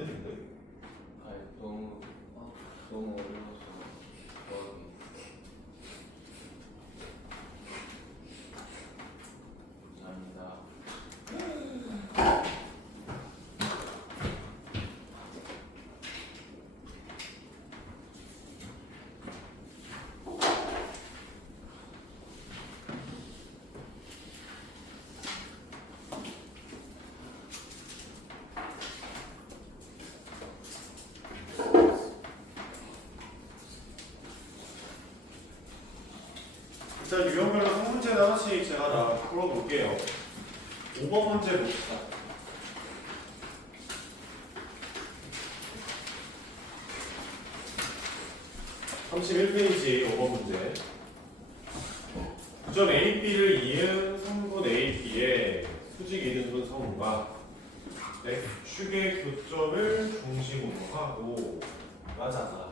되는데? 아니 너무 어려워서 구하기. 감사합니다. 일단 유형별로 한 문제는 하나씩 제가 다 풀어볼게요. 5번 문제 봅시다. (31페이지) 5번 문제. 구점 AB를 이은 3분 AB의 수직 이등분 성우가 X축의 교점을 중심으로 하고 맞아.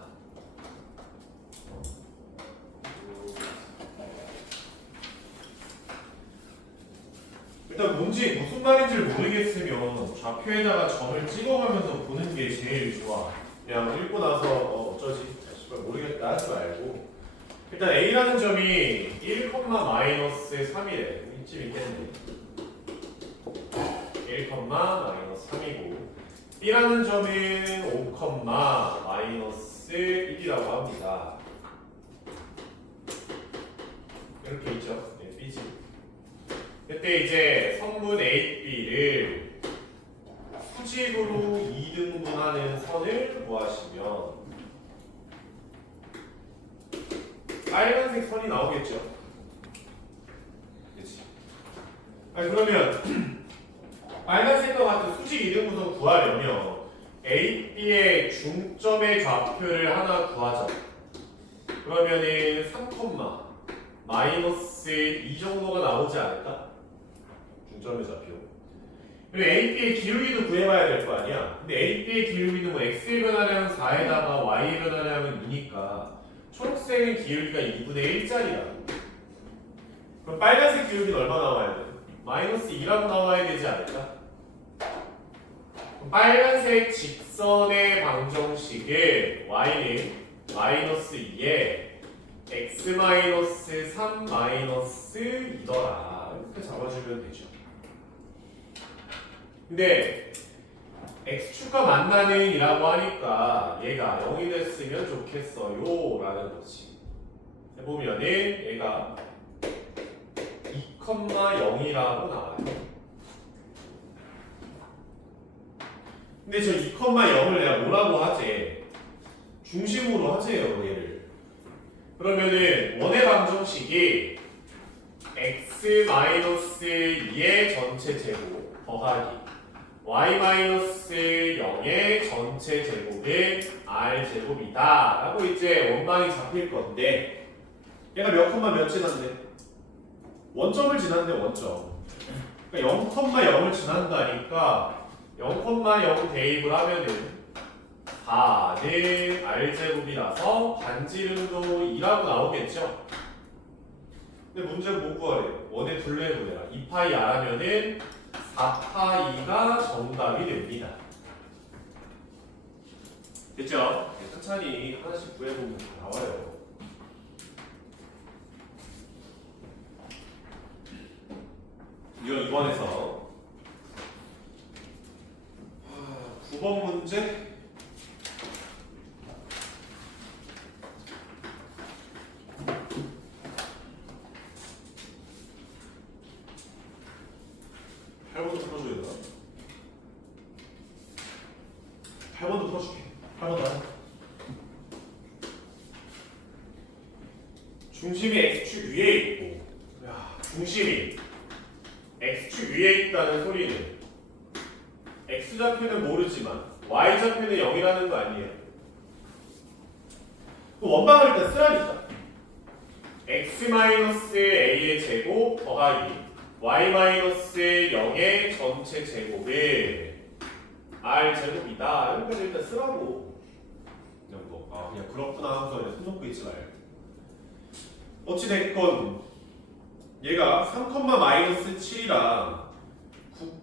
일단 뭔지 무슨 말인지를 모르겠으면 좌표에다가 점을 찍어가면서 보는 게 제일 좋아. 그냥 읽고 나서 어쩌지? 씨발 모르겠다 하지 말고 일단 A라는 점이 1, -3이래. 이쯤 있겠네. 1, -3이고 B라는 점은 5, -1이라고 합니다. 이렇게 있죠. 네, B지. 그때 이제 성분 AB를 수직으로 2등분하는 선을 구하시면 빨간색 선이 나오겠죠. 그렇지. 아니 그러면 빨간색과 같은 수직 2등분선 구하려면 AB의 중점의 좌표를 하나 구하자. 그러면은 3, -2 정도가 나오지 않을까? 중점의 좌표. 그리고 AB의 기울기도 구해봐야 될 거 아니야. 근데 AB의 기울기는 뭐 X의 변화량은 4에다가 Y의 변화량은 2니까 초록색은 기울기가 2분의 1짜리라고. 그럼 빨간색 기울기는 얼마 나와야 돼? -2라고 나와야 되지 않을까? 그럼 빨간색 직선의 방정식은 Y는 -2에 x-3 -2더라. 이렇게 잡아주면 되죠. 근데 x축과 만나는 이라고 하니까 얘가 0이 됐으면 좋겠어요 라는 거지. 해보면은 얘가 2,0이라고 나와요. 근데 저 2,0을 내가 뭐라고 하지? 중심으로 하재요 얘를. 그러면은 원의 방정식이 x-2의 전체 제곱 더하기 y-0의 전체 제곱의 r제곱이다 라고 이제 원방이 잡힐 건데 얘가 몇 콤마 몇 지났네? 원점을 지났네. 원점. 그러니까 0,0을 지난다니까 0,0 대입을 하면은 4는 r제곱이라서 반지름도 2라고 나오겠죠? 근데 문제는 못 구하래. 원의 둘레분해라. 2파이 r하면은 4파이가 정답이 됩니다. 됐죠? 천천히 하나씩 구해보면 나와요. 이건 2번에서 9번 문제. 풀어줘야 되나? 8번도 풀어줄게. 8번 나. 중심이 X축 위에 있고, 중심이 X축 위에 있다는 소리는 X좌표는 모르지만 Y좌표는 0이라는 거 아니에요? 원방을 일단 쓰라니까. X-A의 제곱 더하기 y-0의 전체 제곱에 r제곱이다. 여기까지 일단 쓰라고. 그냥 뭐, 그냥 그렇구나 하면서 그냥 손 놓고 있지 말고. 어찌됐건 얘가 3,-7이랑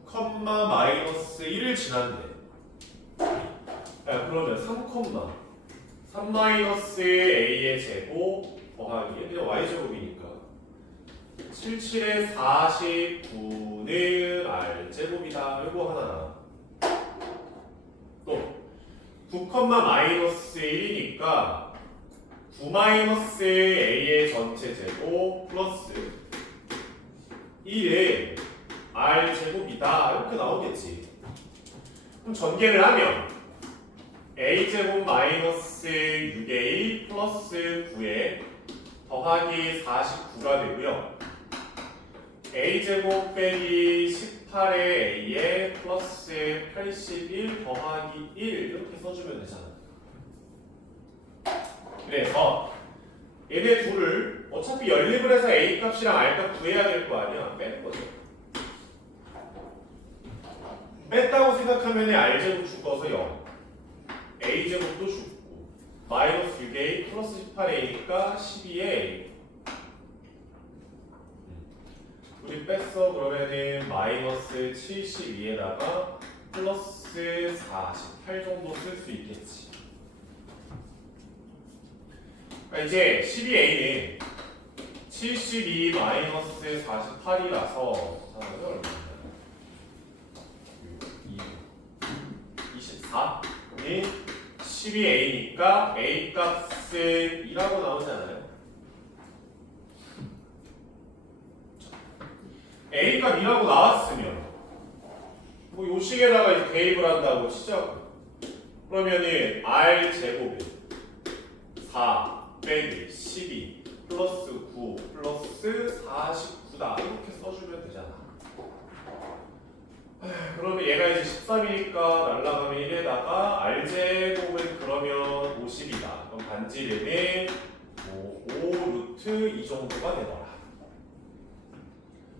9,-1을 지났네. 야, 그러면 3,3-a의 제곱 더하기 그냥 y제곱이니까 77의 49는 r제곱이다. 이거 하나. 또 9,-1이니까 9-a의 전체 제곱 플러스 1의 r제곱이다. 이렇게 나오겠지. 그럼 전개를 하면 a제곱 마이너스 6a 플러스 9에 더하기 49가 되고요. a제곱 빼기 18의 a에 플러스 81 더하기 1 이렇게 써주면 되잖아. 그래서 얘네 둘을 어차피 연립을 해서 a 값이랑 r 값 구해야 될 거 아니야. 빼는 거죠. 뺐다고 생각하면 r제곱 죽어서 0, a제곱도 죽고 마이너스 6a 플러스 18a니까 12a. 우리 뺐어. 그러면은 마이너스 72에다가 플러스 48 정도 쓸 수 있겠지. 그러니까 이제 12a는 72 마이너스 48이라서 얼마냐? 24는 12a니까 a 값은 2라고 나오잖아요. a 값 2라고 나왔으면 뭐 요식에다가 이제 대입을 한다고 치자고. 그러면은 r 제곱은 4 빼기 12 플러스 9 플러스 49다. 이렇게 써주면 되잖아. 그러면 얘가 이제 13이니까 날라가면 1에다가 r제곱은 그러면 50이다. 그럼 반지름은 5 루트 이 정도가 되더라.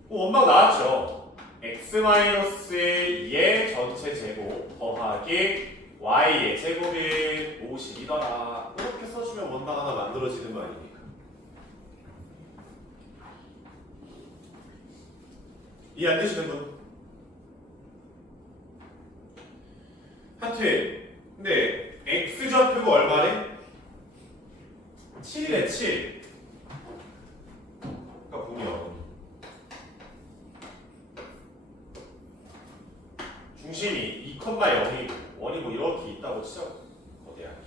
원막 나왔죠? x-2의 전체 제곱 더하기 y의 제곱은 50이더라. 이렇게 써주면 원막 하나 만들어지는 거 아닙니까? 이해 안 되시는 분? 하여튼 근데 x좌표가 얼마래? 7이래 7. 그러니까 보면 중심이 2,0이고 원이 뭐 이렇게 있다고 치자고. 거대하게.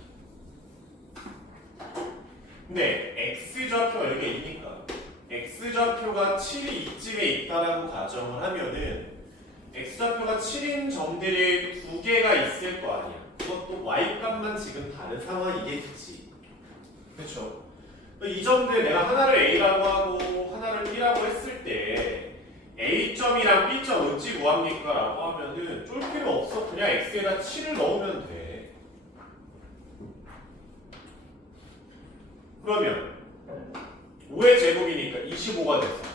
근데 x좌표가 이렇게 있니까 x좌표가 7이 이쯤에 있다라고 가정을 하면은 x좌표가 7인 점들이 두 개가 있을 거 아니야. 그것도 y값만 지금 다른 상황이겠지. 그렇죠? 이 점들 내가 하나를 a라고 하고 하나를 b라고 했을 때 a점이랑 b점 어찌 구합니까? 라고 하면은 쫄 필요 없어. 그냥 x에다 7을 넣으면 돼. 그러면 5의 제곱이니까 25가 돼서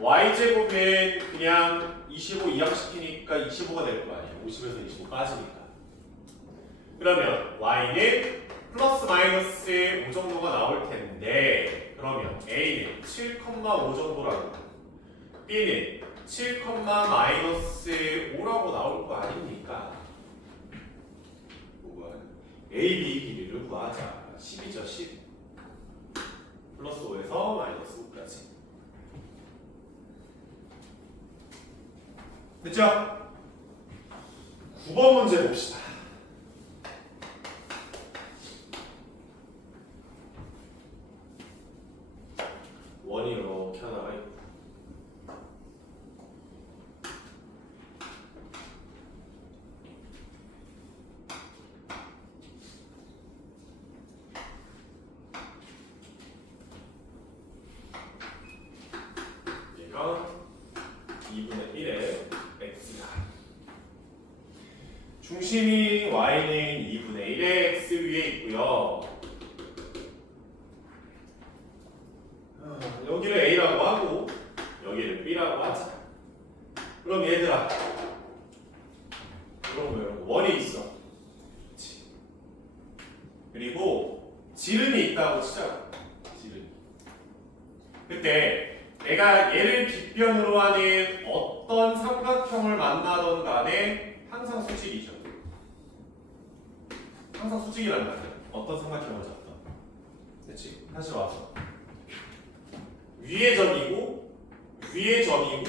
y제곱은 그냥 25 이항시키니까 25가 될 거 아니야. 50에서 25 빠지니까. 그러면 y는 플러스 마이너스 5 정도가 나올 텐데 그러면 a는 7,5 정도라고 b는 7, 마이너스 5라고 나올 거 아닙니까? 뭐가? a, b 길이를 구하자. 10이죠 10. 플러스 5에서 마이너스 5까지. 됐죠? 9번 문제 봅시다. 원이 이렇게 하나가 있고 얘가 2분의 1의 x다. 중심이 y는 2분의 1의 x 위에 있고요. 여기를 a라고 하고 여기를 b라고 하자. 그럼 얘들아, 그럼 원이 있어. 그치? 그리고 지름이 있다고 치자. 지름. 그때 내가 얘를 빗변으로 하는 어떤 삼각형을 만나던 간에 항상 수직이죠. 항상 수직이란 말이야. 어떤 삼각형을 잡다. 그치? 다시 와서 위에 점이고 위에 점이고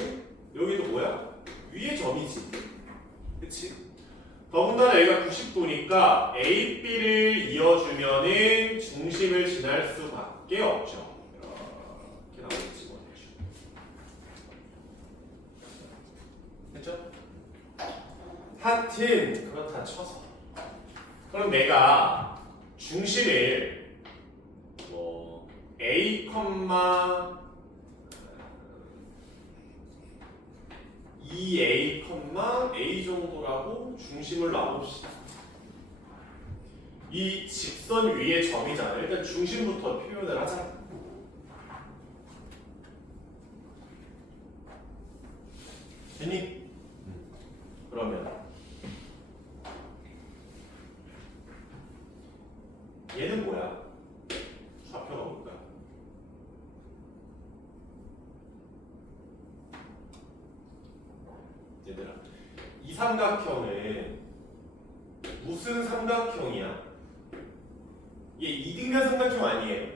여기도 뭐야? 위에 점이지. 그치? 더군다나 여기가 90도니까 A, B를 이어주면은 중심을 지날 수밖에 없죠. 이렇게 나오겠지 뭐. 됐죠? 하여튼 그렇다 쳐서 그럼 내가 중심을 뭐 A, EA, A 정도라고 중심을 놔봅시다. 이 직선 위에 점이잖아. 일단 중심부터 표현을 하자. 됐니? 그러면 얘는 뭐야? 좌표가 뭘까? 얘들아, 이 삼각형은 무슨 삼각형이야? 얘 이등변 삼각형 아니에요?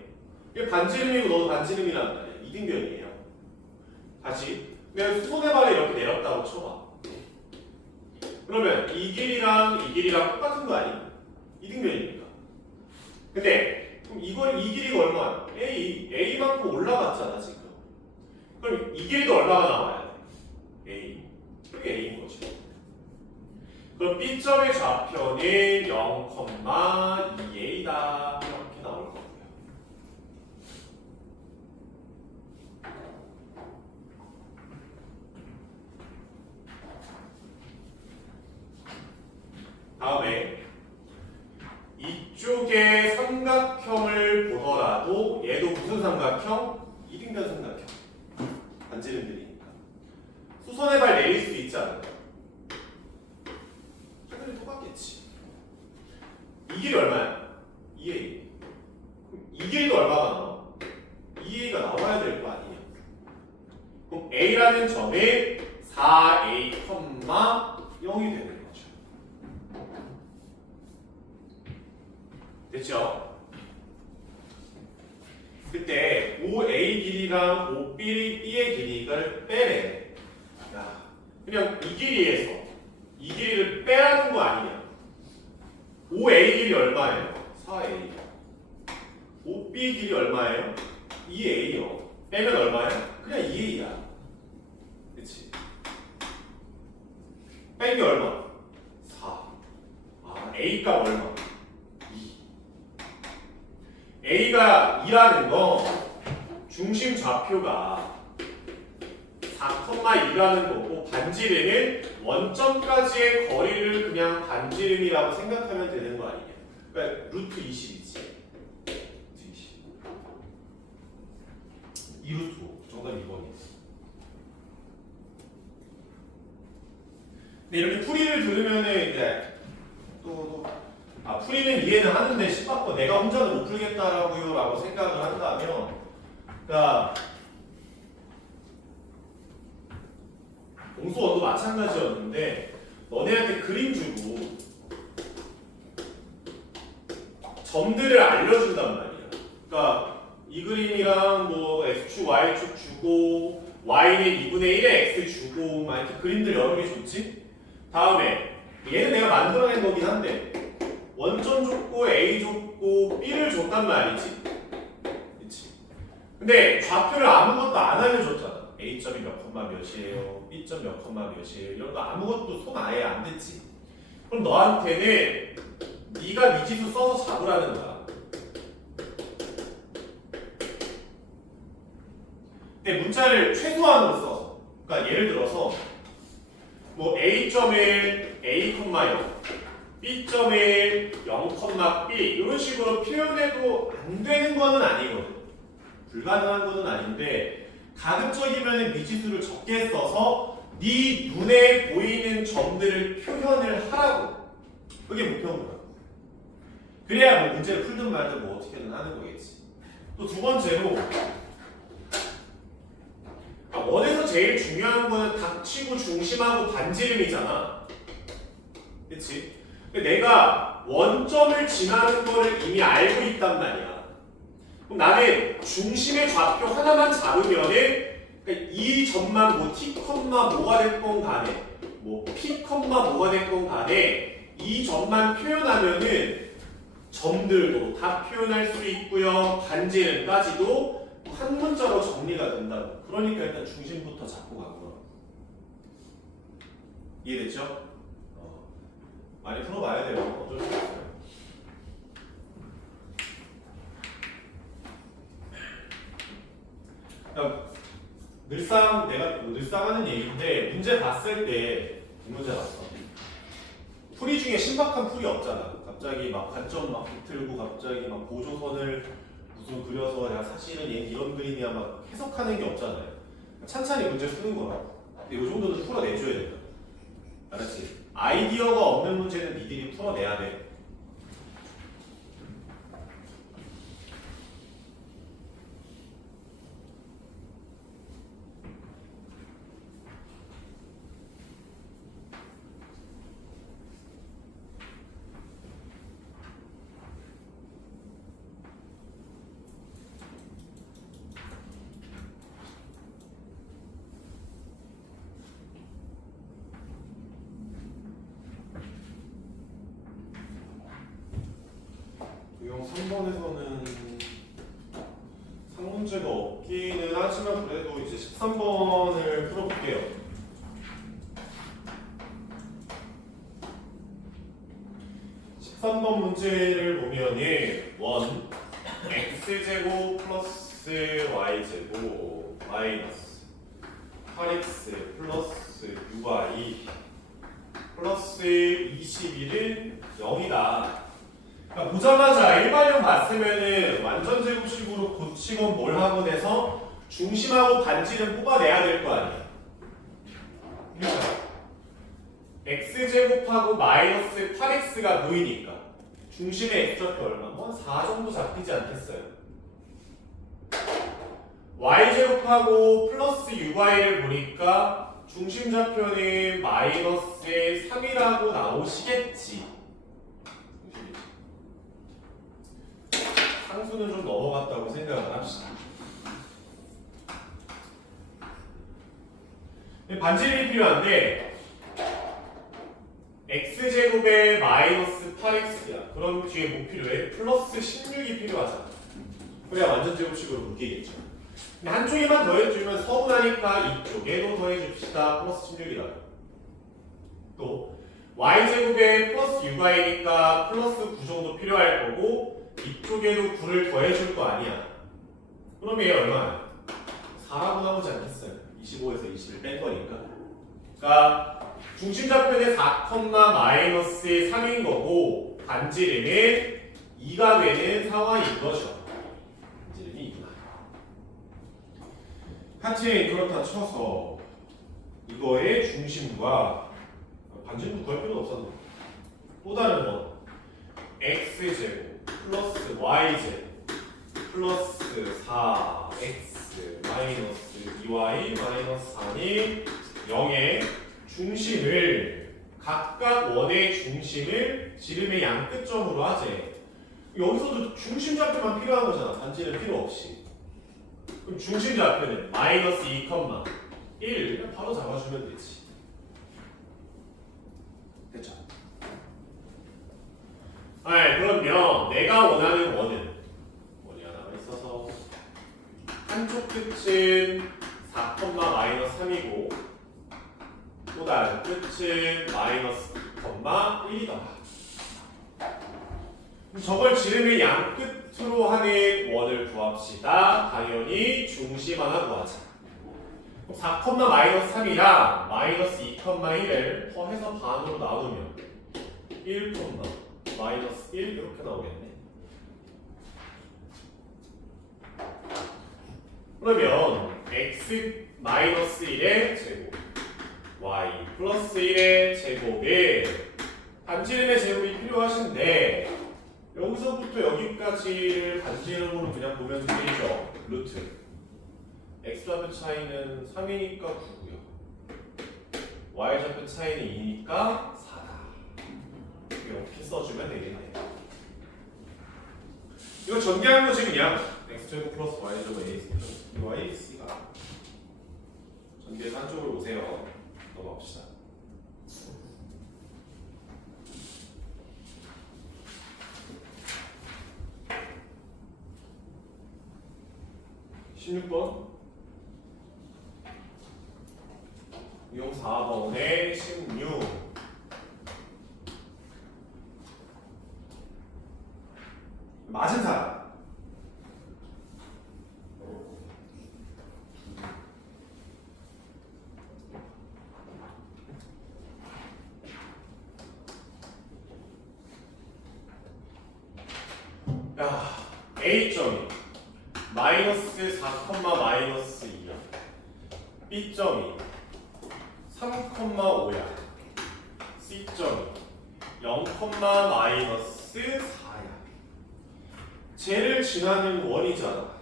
얘 반지름이고 너도 반지름이란 말이야. 이등변이에요. 다시 내가 수선의 발에 이렇게 내렸다고 쳐봐. 그러면 이 길이랑 이 길이랑 똑같은 거 아니야? 이등변이니까. 근데 그럼 이 길이가 얼마야? A만큼 올라갔잖아 지금. 그럼 이 길이도 얼마가 나와야 돼? A. 그게 A인 거지. 그럼 B점의 좌표는 0,2A다 이렇게 나올 거고요. 다음에 이쪽에 삼각형을 보더라도 얘도 무슨 삼각형? 이등변 삼각형. 반지름들이니까. 수선의 발 내릴 수 있지 않을까? 하늘이 똑같겠지. 이 길이 얼마야? 2A. 그럼 이 길이도 얼마가 나와? 2A가 나와야 될 거 아니냐? 그럼 A라는 점에 4A, 0이 되는 거죠. 됐죠? 그때 5A 길이랑 5B의 길이를 빼래. 야, 그냥 이 길이에서 이 길이를 빼라는 거 아니냐? 5A 길이 얼마예요? 4A. 5B 길이 얼마예요? 2A요. 빼면 얼마야? 그냥 2A야. 그치? 뺀 게 얼마? 4. 아, A 값 얼마? 2. A가 2라는 거 중심 좌표가 4,2라는 거고 반지름은 원점까지의 거리를 그냥 반지름이라고 생각하면 되는 거 아니냐? 그러니까 루트 20이지. 루트 20. 2루트 5. 정답 2번이지. 근데 이렇게 풀이를 들으면은 이제 풀이는 이해는 하는데 10학번 내가 혼자는 못 풀겠다라고요 라고 생각을 한다면 그러니까 공수원도 마찬가지였는데 너네한테 그림 주고 점들을 알려준단 말이야. 그러니까 이 그림이랑 뭐 x축, y축 주고 y는 2분의 1의 x 주고 막 이렇게 그림들 여러 개 줬지? 다음에 얘는 내가 만들어낸 거긴 한데 원점 줬고 a 줬고 b를 줬단 말이지. 그치? 근데 좌표를 아무것도 안 알려줬잖아. A점이 몇 콤마 몇이에요, B점 몇 콤마 몇이에요 이런 거 아무것도 손 아예 안 댔지. 그럼 너한테는 네가 미지수 써서 잡으라는 거야. 근데 문자를 최소한으로 써서 그러니까 예를 들어서 뭐 A점을 A, 0 B점을 0, B 이런 식으로 표현해도 안 되는 거는 아니거든. 불가능한 거는 아닌데 가급적이면 미지수를 적게 써서 네 눈에 보이는 점들을 표현을 하라고. 그게 목표인 거야. 그래야 뭐 문제를 풀든 말든 뭐 어떻게든 하는 거겠지. 또 두 번째로 원에서 제일 중요한 거는 닥치고 중심하고 반지름이잖아. 그치? 근데 내가 원점을 지나는 거를 이미 알고 있단 말이야. 그럼 나는 중심의 좌표 하나만 잡으면은 그러니까 이 점만 뭐 t, 뭐가 됐건 간에 뭐 p, 뭐가 됐건 간에 이 점만 표현하면은 점들도 다 표현할 수 있고요. 반지름까지도 한 문자로 정리가 된다고. 그러니까 일단 중심부터 잡고 간 거야. 이해됐죠? 많이 풀어봐야 돼요. 어쩔 수 없어요. 그러니까 늘상 하는 얘기인데 문제 봤을 때 이 문제 봤어. 풀이 중에 신박한 풀이 없잖아. 갑자기 막 관점 막 비틀고 갑자기 막 보조선을 무슨 그려서 야 사실은 얘 이런 그림이야 막 해석하는 게 없잖아요. 찬찬히 문제 푸는 거야. 근데 이 정도는 풀어내줘야 된다. 알았지? 아이디어가 없는 문제는 니들이 풀어내야 돼. 유형 3번에서는 상문제가 없기는 하지만 그래도 이제 13번을 풀어볼게요. 13번 문제를 보면은 x제곱 플러스 y제곱 마이너스 8x 플러스 6y 플러스 21은 0이다. 그러니까 보자마자 일반형 봤으면은 완전 제곱식으로 고치건 뭘 하건 해서 중심하고 반지름 뽑아내야 될 거 아니야. x제곱하고 마이너스 8x가 보이니까 중심의 x좌표 얼마? 뭐 한 4 정도 잡히지 않겠어요? y제곱하고 플러스 6y를 보니까 중심 좌표는 마이너스 3이라고 나오시겠지. 상수는 좀 넘어갔다고 생각을 합시다. 반지름이 필요한데 x제곱에 마이너스 8x야. 그럼 뒤에 뭐 필요해? 플러스 16이 필요하잖아. 그래야 완전 제곱식으로 묶이겠죠. 근데 한쪽에만 더해주면 서운하니까 이쪽에도 더해줍시다. 플러스 16이라고. 또 y제곱에 플러스 6y니까 플러스 9 정도 필요할 거고 이쪽에도 9를 더해줄 거 아니야. 그럼 얘 얼마야? 4라고 나오지 않겠어요? 25에서 20을 뺀 거니까. 그러니까 중심 좌표는 4, 마이너스 3인 거고 반지름은 2가 되는 상황인 거죠. 반지름이 2구나. 하체 그렇다 쳐서 이거의 중심과 반지름도 구할 필요는 없었네. 또 다른 건 x제곱 플러스 y제곱 플러스 4x 마이너스 2y 마이너스 4이 0의 중심을 각각 원의 중심을 지름의 양 끝점으로 하재. 여기서도 중심 좌표만 필요한 거잖아. 반지름 필요 없이. 그럼 중심 좌표는 마이너스 2, 1 그냥 바로 잡아주면 되지. 됐죠? 네, 그러면 내가 원하는 원이 하나가 있어서 한쪽 끝은 4, 마이너스 3이고 또 다른 끝은 마이너스 1이다. 저걸 지름의 양 끝으로 하는 원을 구합시다. 당연히 중심 하나 구하자. 4, 마이너스 3이랑 마이너스 2, 1을 더해서 반으로 나누면 1, 마이너스 1 이렇게 나오겠네. 그러면 x 마이너스 1의 제곱 y 플러스 1의 제곱에 반지름의 제곱이 필요하신데 여기서부터 여기까지를 반지름으로 그냥 보면 되죠. 루트 x좌표 차이는 3이니까 9고요. y좌표 차이는 2니까 4다. 이게 이렇게 써주면 되겠네. 이거 전개하는 거지 그냥 x제곱 플러스 y제곱 a y c가 전개해서 한쪽으로 오세요. 넘어갑시다. (16번) 용 4번에 16 맞은 사람 야 A점이 마이너스 4, 마이너스 2야 B점이 3,5야 C점이 0, 마이너스 4야 쟤를 지나는 원이잖아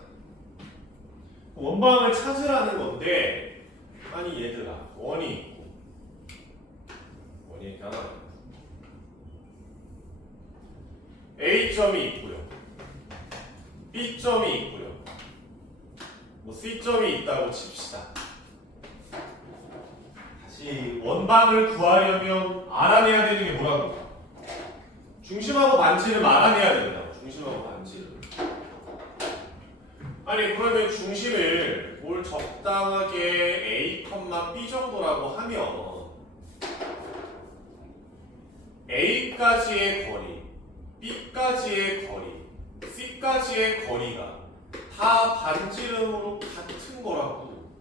원방을 찾으라는 건데 아니 얘들아 원이 있고 원이 있잖아 A점이 있고요 B점이 있고요 뭐 C점이 있다고 칩시다 다시 원방을 구하려면 알아내야 되는 게 뭐라고 중심하고 반지를 알아내야 된다고 중심하고 반지를 아니 그러면 중심을 뭘 적당하게 A, B 정도라고 하면 A까지의 거리, B까지의 거리, C까지의 거리가 다 반지름으로 같은 거라고.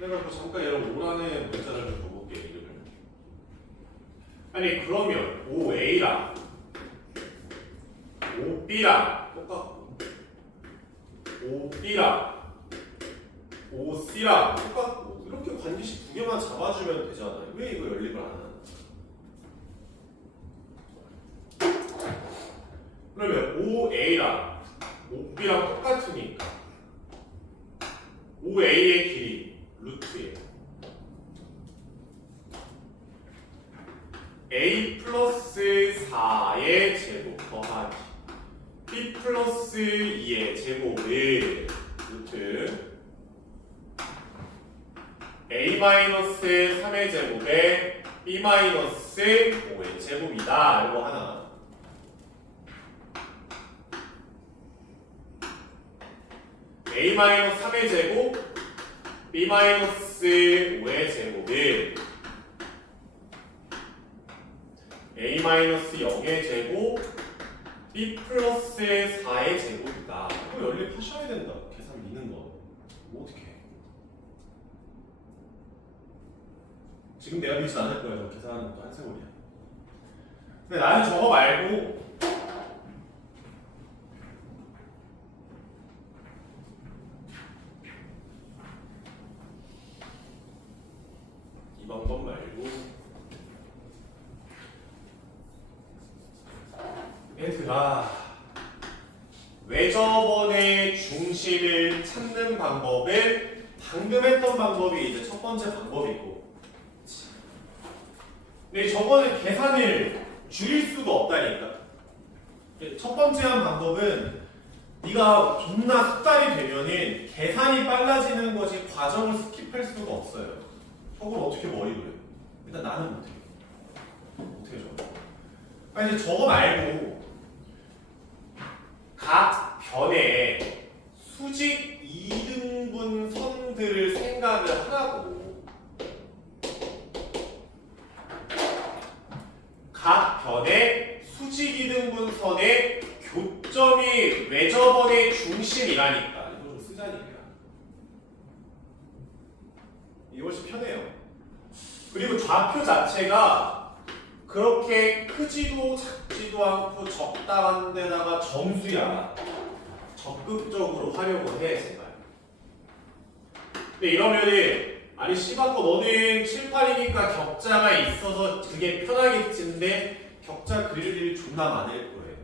내가 그 잠깐 얘를 오라는 문자를 좀 줘볼게 이름을. 아니 그러면 OA랑 OB랑 똑같고 OB랑 OC랑 똑같고 이렇게 관계식 두 개만 잡아주면 되잖아요. 왜 이거 연립을 안 하나? 그러면 OA랑 OB랑 똑같으니까 OA의 길이 루트에 A 플러스 4의 제곱 더하기 B 플러스 2의 제곱을 루트 A 마이너스 3의 제곱에 B 마이너스 5의 제곱이다. 이거 하나. A 마이너스 3의 제곱, B 마이너스 5의 제곱을 A 마이너스 0의 제곱, B 플러스 4의 제곱이다. 이거 연립하셔야 된다. 계산 미는 거. 뭐 어떻게 해? 지금 내가 믿지 않을 거야. 저 계산하는 것도 한세월이야. 근데 나는 저거 말고 이 방법 말고 얘들아 외접원의 중심을 찾는 방법은 방금 했던 방법이 이제 첫 번째 방법이고 근데 저거는 계산을 줄일 수가 없다니까. 첫 번째 한 방법은 네가 존나 숙달이 되면은 계산이 빨라지는 거지 과정을 스킵할 수가 없어요. 저걸 어떻게 머리 그려? 일단 나는 못해. 어떻게 저거? 아니 이제 저거 말고 각 변에 수직 2등분 선들을 생각을 하라고. 각 변의 수직 2등분 선의 교점이 외접원의 중심이라니까. 이거 좀 쓰자니까. 이게 훨씬 편해요. 그리고 좌표 자체가 그렇게 크지도 작지도 않고 적당한 데다가 정수야. 적극적으로 활용을 해 제발. 근데 이러면은 아니 씨발거 너는 7, 8이니까 격자가 있어서 그게 편하겠지인데 격자 그릴 일이 존나 많을 거예요.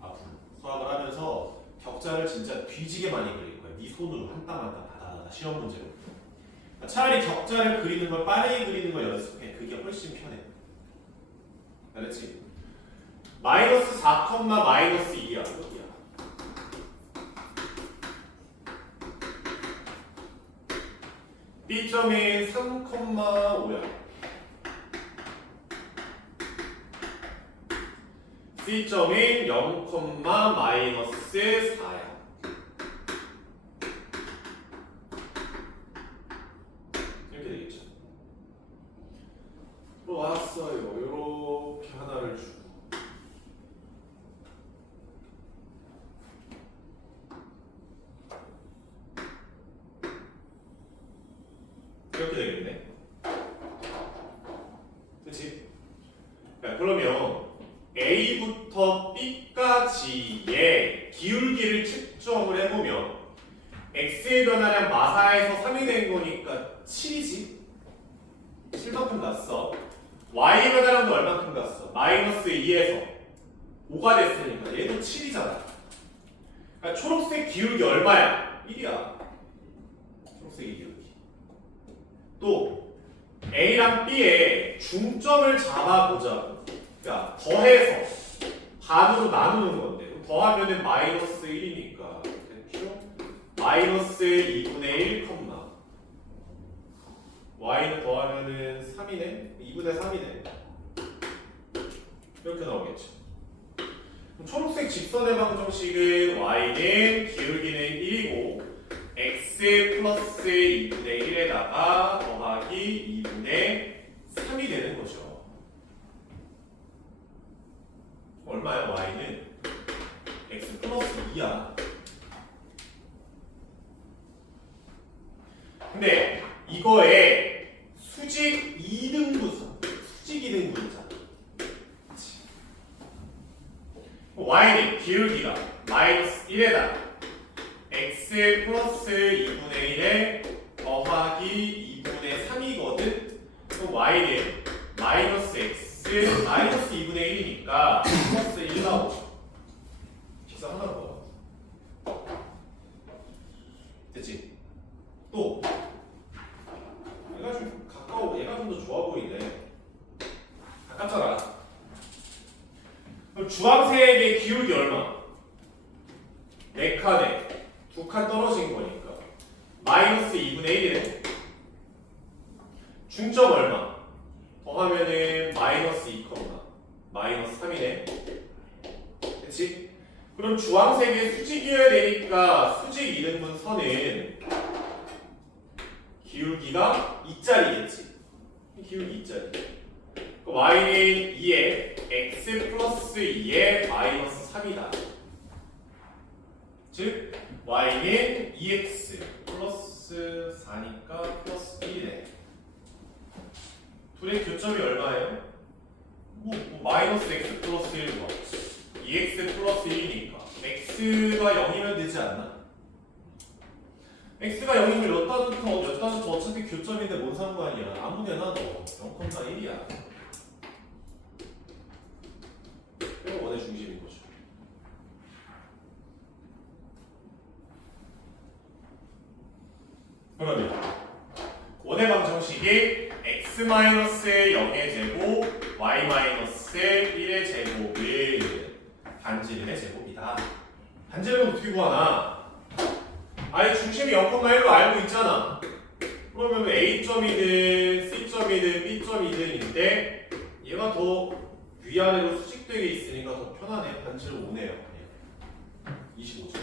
앞으로 수학을 하면서 격자를 진짜 뒤지게 많이 그릴 거예요. 네 손으로 한 땀 한 땀 다다다 시험 문제로. 차라리 격자를 그리는 걸 빠르게 그리는 걸 연습해. 그게 훨씬 편해. 알았지? 마이너스 4, 마이너스 2야. 여기야. B점인 3,5야. C점인 0, 마이너스 4야. 이렇게 되겠죠. 왔어요. 이렇게 하나를 주고. 이렇게 되겠네. 그치? 자, 그러면 A부터 B까지의 기울기를 측정을 해보면 X의 변화량 마사에서 3이 된 거니까 7이지? 7만큼 났어. Y의 변화량도 얼만큼 갔어? 마이너스 2에서 5가 됐으니까 얘도 7이잖아. 그러니까 초록색 기울기 얼마야? 1이야. 초록색의 기울기. 또 A랑 B의 중점을 잡아보자고. 그러니까 더해서 반으로 나누는 건데 더하면은 마이너스 1이니까 됐죠? 마이너스 2분의 1, Y는 더하면은 3이네? 2분의 3이네. 이렇게 나오겠죠. 그럼 초록색 직선의 방정식은 Y는 기울기는 1이고 X 플러스 2분의 1에다가 더하기 2분의 3이 되는 거죠. 얼마야? Y는 X 플러스 2야. 근데 이거에 수직 2등분선, 수직 2등분이잖아. Y는 기울기가 마이너스 1에다가 X 플러스 2분의 1에 더하기 2분의 3이거든. 그럼 Y는 마이너스 X 마이너스 2분의 1이니까 플러스 1 나오죠. 식사 하나 더. 됐지? 또 얘가 좀 가까워. 얘가 좀 더 좋아 보이네. 가깝잖아. 그럼 주황색의 기울기 얼마? 4칸에 2칸 떨어진 거니까 마이너스 2분의 1이네. 중점 얼마? 더하면은 마이너스 2, 마이너스 3이네. 그치? 그럼 주황색의 수직이어야 되니까 수직 2등분 선은 기울기가 2짜리겠지. 기울기 2짜리. Y는 2에 X 플러스 2에 마이너스 3이다. 즉 Y는 2X 플러스 4니까 플러스 1이네. 둘의 교점이 얼마예요? 마이너스 X 플러스 1과 2X 플러스 1이니까 X가 0이면 되지 않나? X가 0이면 몇 단부터 어차피 교점인데 뭔 상관이야. 아무데나 넣어. 0,1이야. 이거 원의 중심인 거죠. 그러면 원의 방정식이 x-의 0의 제곱, y-1의 제곱은 반지름의 제곱이다. 반지름은 어떻게 구하나? 아예 중심이 0,1로 알고 있잖아. 그러면 A점이든 C점이든 B점이든인데 얘가 더 위아래로 수직되게 있으니까 더 편하네. 반지름 5네요. 25점.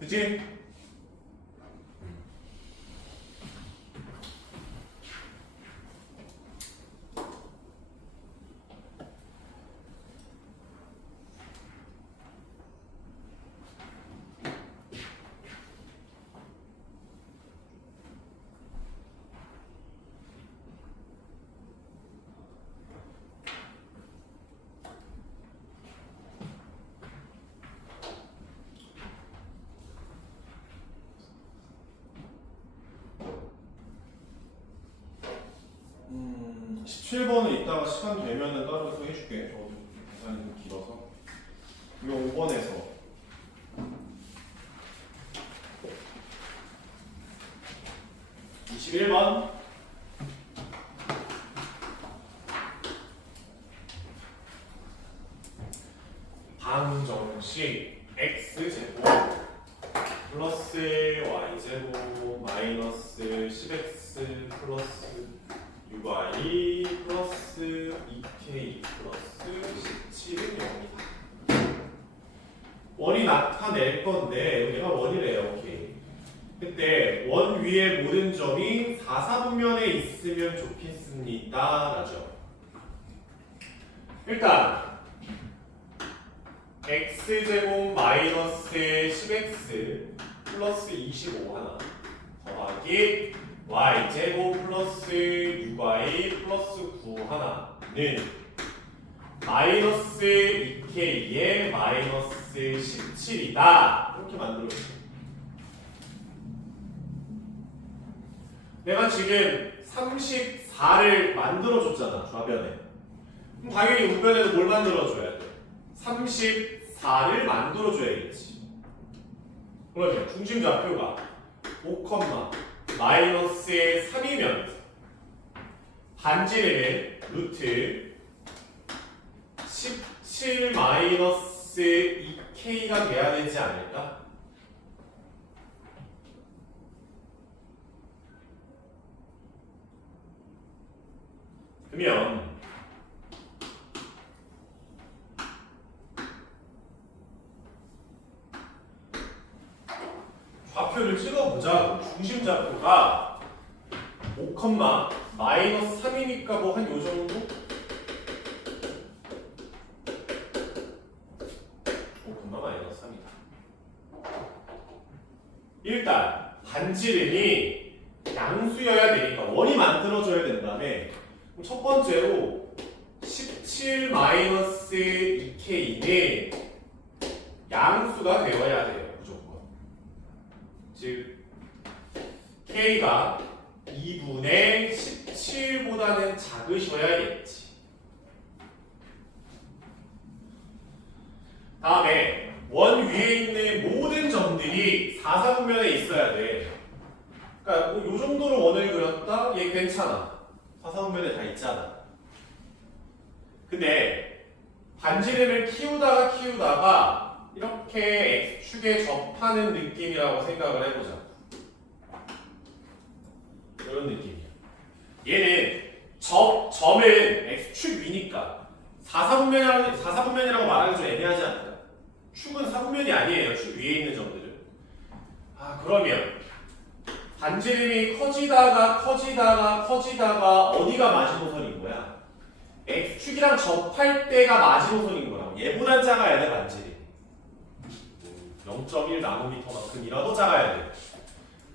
그치? 음, 17번은 이따가 시간 되면은 따로서 해줄게. 저도 계산이 좀 길어서. 이거 5번에서 방정식 x제곱 플러스 y제곱 마이너스 10x 플러스 6y 플러스 2k 플러스 17은 0이다. 원이 나타낼 건데 얘가 원이래요. 오케이. 그때 원 위에 모든 점이 4사분면에 있으면 좋겠습니다. 라죠. 일단 x제곱 마이너스 10x 플러스 25 하나 더하기 y제곱 플러스 6y 플러스 9 하나는 마이너스 2k에 마이너스 17이다. 이렇게 만들어주세요. 내가 지금 34를 만들어줬잖아, 좌변에. 그럼 당연히 우변에도 뭘 만들어줘야 돼? 34를 만들어줘야겠지. 그러면 중심좌표가 5, 마이너스의 3이면 반지름은 루트 17 마이너스 2k가 돼야 되지 않을까? 그러면 좌표를 찍어보자. 중심좌표가 5, 마이너스 3이니까 뭐 한 요정도? 5, 마이너스 3이다. 일단 반지름이 양수여야 되니까 원이 만들어져야 된다며. 첫 번째로 17 마이너스 2k는 양수가 되어야 돼요. 무조건. 즉 k가 2분의 17보다는 작으셔야겠지. 다음에 원 위에 있는 모든 점들이 4사분면에 있어야 돼. 그러니까 뭐 요 정도로 원을 그렸다? 얘 괜찮아. 4사분면에 다 있잖아. 근데 반지름을 키우다가 이렇게 x축에 접하는 느낌이라고 생각을 해보자. 이런 느낌이야. 얘는 점은 x축 위니까 4사분면이라고 말하기 좀 애매하지 않나요? 축은 4분면이 아니에요. 축 위에 있는 점들은. 그러면 반지름이 커지다가 어디가 마지노선인 거야? x축이랑 접할 때가 마지노선인 거야. 얘보단 작아야 돼, 반지름. 0.1 나노미터만큼이라도 작아야 돼.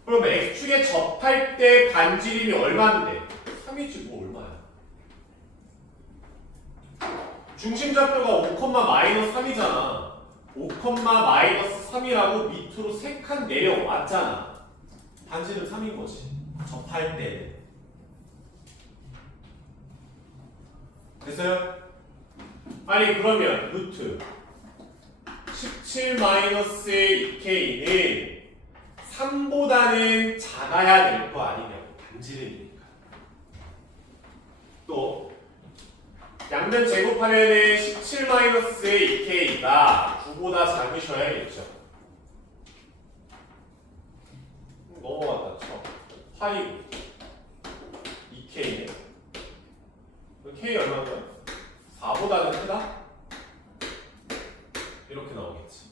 그러면 x축에 접할 때 반지름이 얼마인데? 3이지 뭐 얼마야? 중심좌표가 5, 마이너스 3이잖아. 5, 마이너스 3이라고 밑으로 3칸 내려왔잖아. 반지름 3인 거지. 접할 때. 됐어요? 아니 그러면 루트 17 마이너스 2k는 3보다는 작아야 될 거 아니냐고. 반지름이니까. 또 양면 제곱하면은 17 마이너스 2k가 9보다 작으셔야겠죠. 넘어갔다 쳐. 파이 2k네. k 얼마인가요? 4보다는 크다? 이렇게 나오겠지.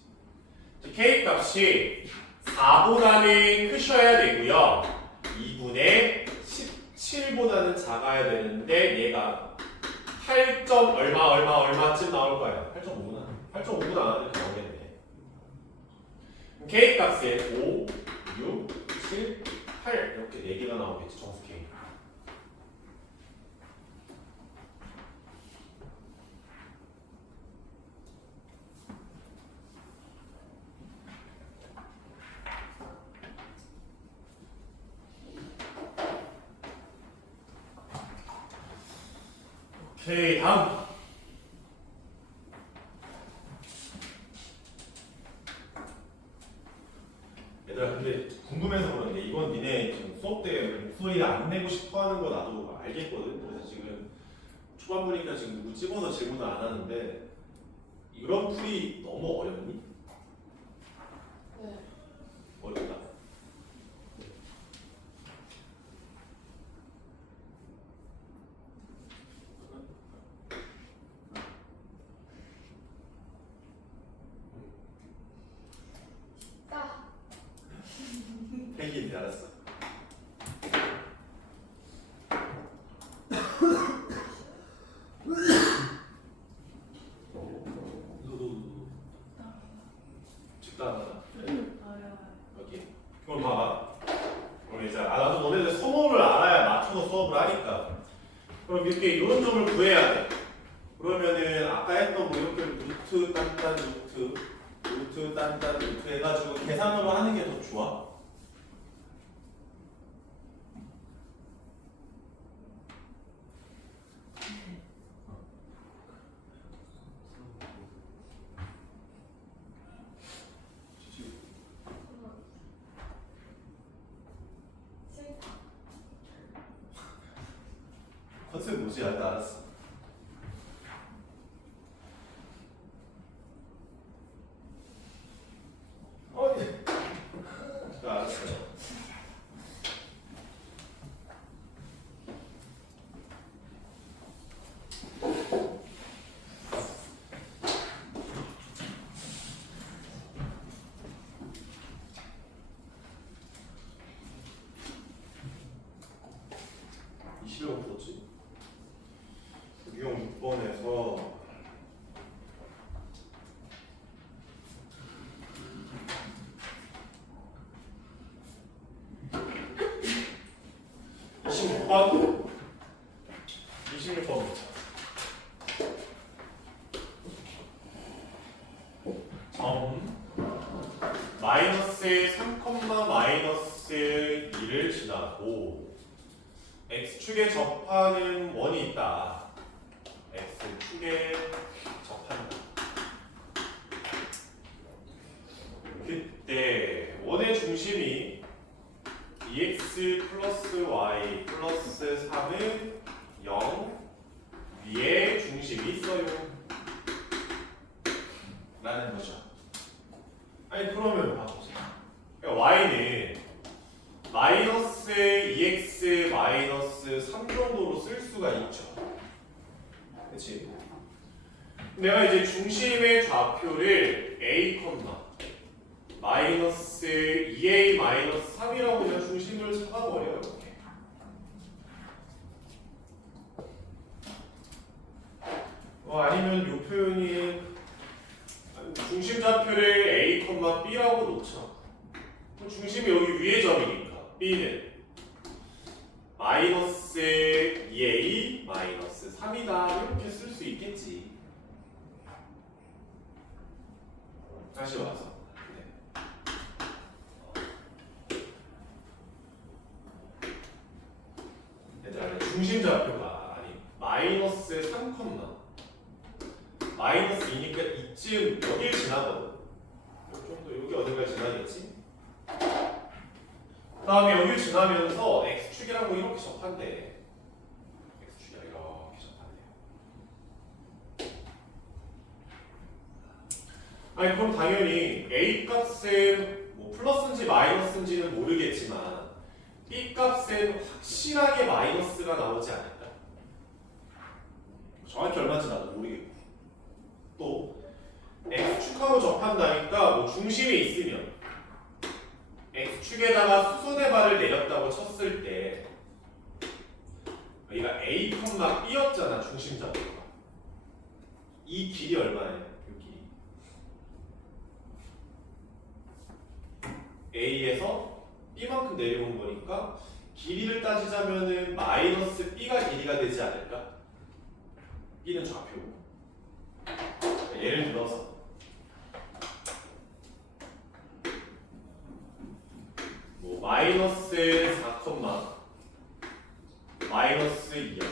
k 값이 4보다는 크셔야 되고요. 2분의 17보다는 작아야 되는데 얘가 8. 얼마쯤 나올 거예요? 8.5구나. 8.5구나 안 이렇게 나오겠네. k 값에 5, 6, 7, 8 이렇게 4개가 나오겠지. 정수 k. 오케이, 다음. 얘들아, 근데 궁금해서 그런데 이건 니네 지금 수업 때 목소리 안 내고 싶어 하는 거 나도 알겠거든. 그래서 지금 초반부니까 지금 누구 찍어서 질문을 안 하는데 이런 풀이 너무 어렵니? 네. 어렵다. 까. 펭귄인지 알았어. 집단하다. 어려워요. 여기. 그럼 봐봐. 우리 이제 나도 너네들 성어를 알아야 맞춰서 수업을 하니까. 그럼 이렇게 이런 점을 구해야 돼. 그러면은 아까 했던 뭐 이렇게 루트 딴딴 루트 딴딴 루트 해가지고 계산으로 하는 게 더 좋아. 싫다. 컨셉 뭐지? 알았어. 알았어. 20명 풀었지? 유형 6번에서 (26번) 26번부터 점 마이너스 3, 마이너스 2를 지나고 x축에 접하는 원이 있다. x축에 접한다. 그때 원의 중심이 2x 플러스 y 플러스 3은 0 위에 중심이 있어요 라는 거죠. 아니 그러면 봐보세요. 그러니까 y는 마이너스 2x 마이너스 3 정도로 쓸 수가 있죠. 그치? 내가 이제 중심의 좌표를 a, 마이너스 2a 마이너스 3이라고 그냥 중심을 잡아버려요. 이렇게. 아니면 이 표현이 중심 좌표를 a, b라고 놓죠. 중심이 여기 위의 점이니까 b는 마이너스 2a 마이너스 3이다 이렇게 쓸 수 있겠지. 다시 와서 얘들아 중심 좌표가 아니 마이너스 3, 마이너스 2니까 이쯤 여길 지나거든. 이 정도 여기 어딘가 지나겠지. 그 다음에 여기를 지나면서 x축이랑 뭐 이렇게 접한대. x축이랑 이렇게 접한대요. 아니 그럼 당연히 a 값은 뭐 플러스인지 마이너스인지는 모르겠지만 b 값은 확실하게 마이너스가 나오지 않을까? 정확히 얼마인지 나도 모르겠고 또 x축하고 접한다니까 뭐 중심이 있으면 x축에다가 수선의 발을 내렸다고 쳤을 때 여기가 a, b였잖아 중심 좌표가. 이 길이 얼마예요? 이 길이 a에서 b만큼 내려온 거니까 길이를 따지자면은 마이너스 b가 길이가 되지 않을까? b는 좌표고. 예를 들어서 뭐 마이너스 4, 마이너스 2야.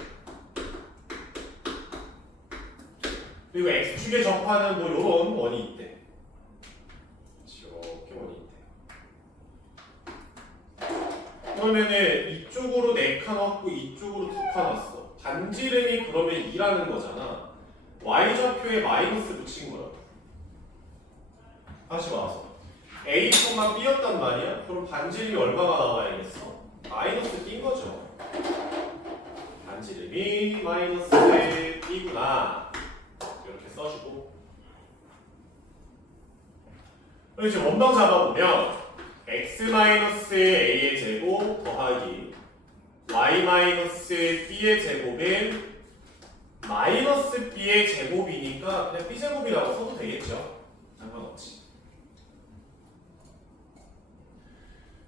그리고 x축에 접하는 뭐 요런 원이 있대. 이렇게 원이 있대. 그러면은 이쪽으로 4칸 왔고 이쪽으로 2칸 왔어. 반지름이 그러면 2라는 거잖아. y좌표에 마이너스 붙인 거라고. 다시 와서 A, B였단 말이야? 그럼 반지름이 얼마가 나와야겠어? 마이너스 B인 거죠. 반지름이 마이너스 B구나. 이렇게 써주고. 그리고 이제 원방 잡아보면 x-a의 제곱 더하기 y-b의 제곱은 마이너스 b의 제곱이니까 그냥 b제곱이라고 써도 되겠죠? 상관없지.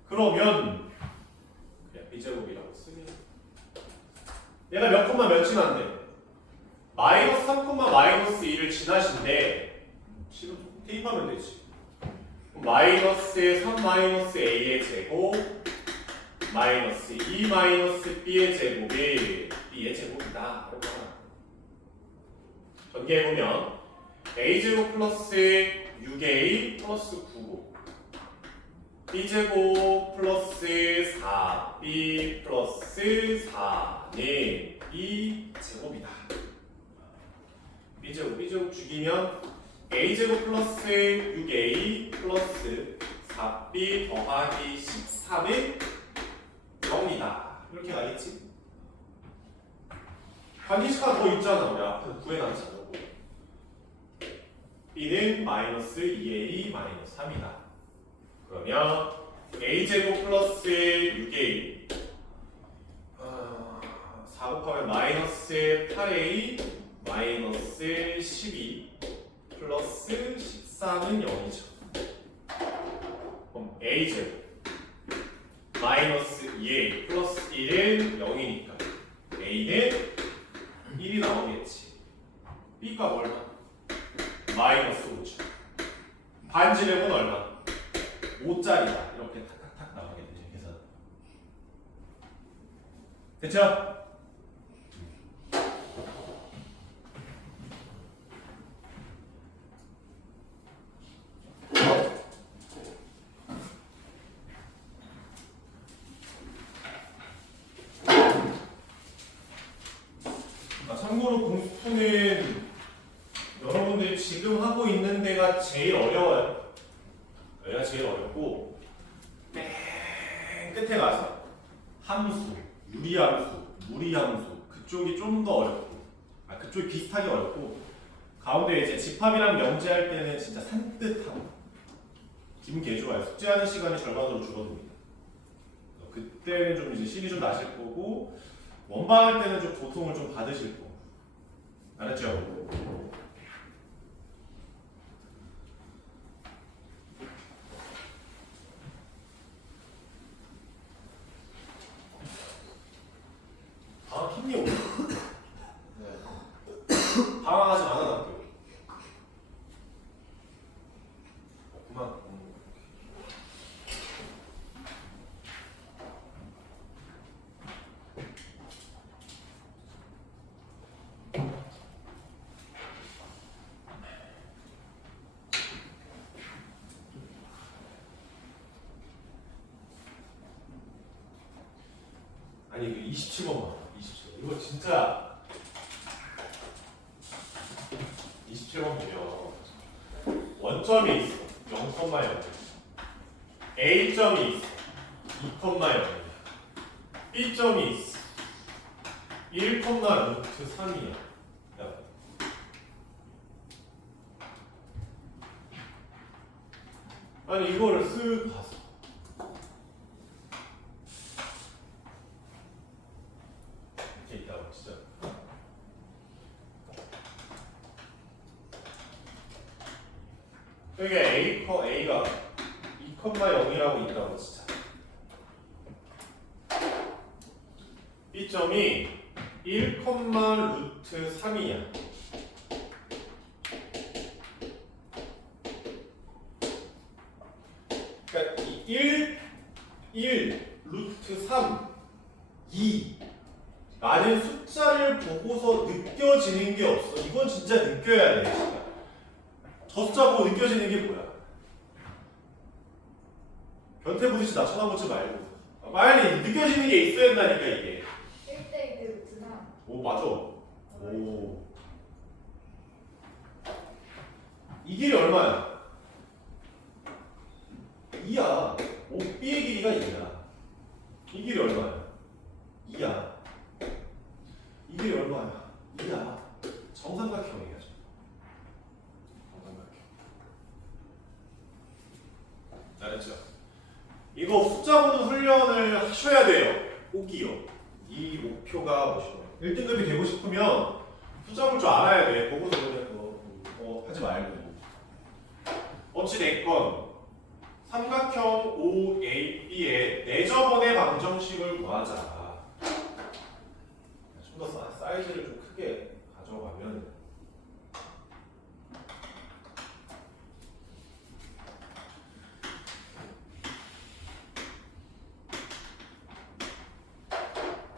그러면 그냥 b제곱이라고 쓰면 얘가 몇 콤마 몇 지난데? 마이너스 3, 마이너스 2를 지나신데 지금 대입하면 되지. 마이너스 3 마이너스 a의 제곱 마이너스 2 마이너스 b의 제곱이 b의 제곱이다. 전개해보면 a제곱 플러스 6a 플러스 9 b제곱 플러스 4b 플러스 4는 b제곱이다. b제곱 죽이면 a제곱 플러스 6a 플러스 4b 더하기 13은 0이다. 이렇게 가겠지? 관계식하나 더 있잖아. 우리 앞에서 구해놨잖아. b는 마이너스 2a 마이너스 3이다. 그러면 a제곱 플러스 6a 4 곱하면 마이너스 8a 마이너스 12 플러스 14는 0이죠. 그럼 a제곱 마이너스 2a 플러스 1은 0이니까 a는 1이 나오겠지. b값 얼마? 마이너스 5죠. 반지름은 얼마? 5짜리다. 이렇게 탁탁탁 나오겠네요. 계산. 됐죠? 참고로 공수는 여러분들이 지금 하고 있는 데가 제일 어려워요. 여기가 제일 어렵고 맨 끝에 가서 함수, 유리함수, 무리함수 그쪽이 좀 더 어렵고 그쪽이 비슷하게 어렵고 가운데 이제 집합이랑 명제할 때는 진짜 산뜻하고 기분 개 좋아요. 숙제하는 시간이 절반으로 줄어듭니다. 그때는 좀 이제 실이 좀 나실 거고 원방할 때는 좀 고통을 좀 받으실 거고 알았죠? 아, 힘이 오네. 당황하지 않아, 학교. 그만. 아니, 그 27번만. 27번. 이거 진짜 27번 보면 원점이 있어. 0,0. A점이 있어. 2,0. B점이 있어. 1,3이야. 아니 이거를 쓱 봤어. 이렇게 있다고 진짜. 그러니까 A가 2,0이라고 있다고 진짜. B점이 1,3이야. 그러니까 1 루트 3 2 라는 숫자를 보고서 느껴지는 게 없어. 이건 진짜 느껴야 돼. 진짜. 저 숫자 보고 느껴지는 게 뭐야? 변태 보듯이 나 쳐다보지 말고 빨리 느껴지는 게 있어야 된다니까 이게. 1대1 루트나 오 맞아. 오. 이 길이 얼마야? 2야. OB의 길이가 2야. 이 길이 얼마야? 2야. 이 길이 얼마야? 2야. 정삼각형이야. 정삼각형. 알았죠? 이거 숫자 보는 훈련을 하셔야 돼요. 꼭이요. 이 목표가 뭐시고 1등급이 되고 싶으면 숫자 볼 줄 알아야 돼. 보고서 그냥 하지 말고. 어찌됐건 삼각형 OAB의 내저번의 방정식을 구하자. 좀 더 사이즈를 좀 크게 가져가면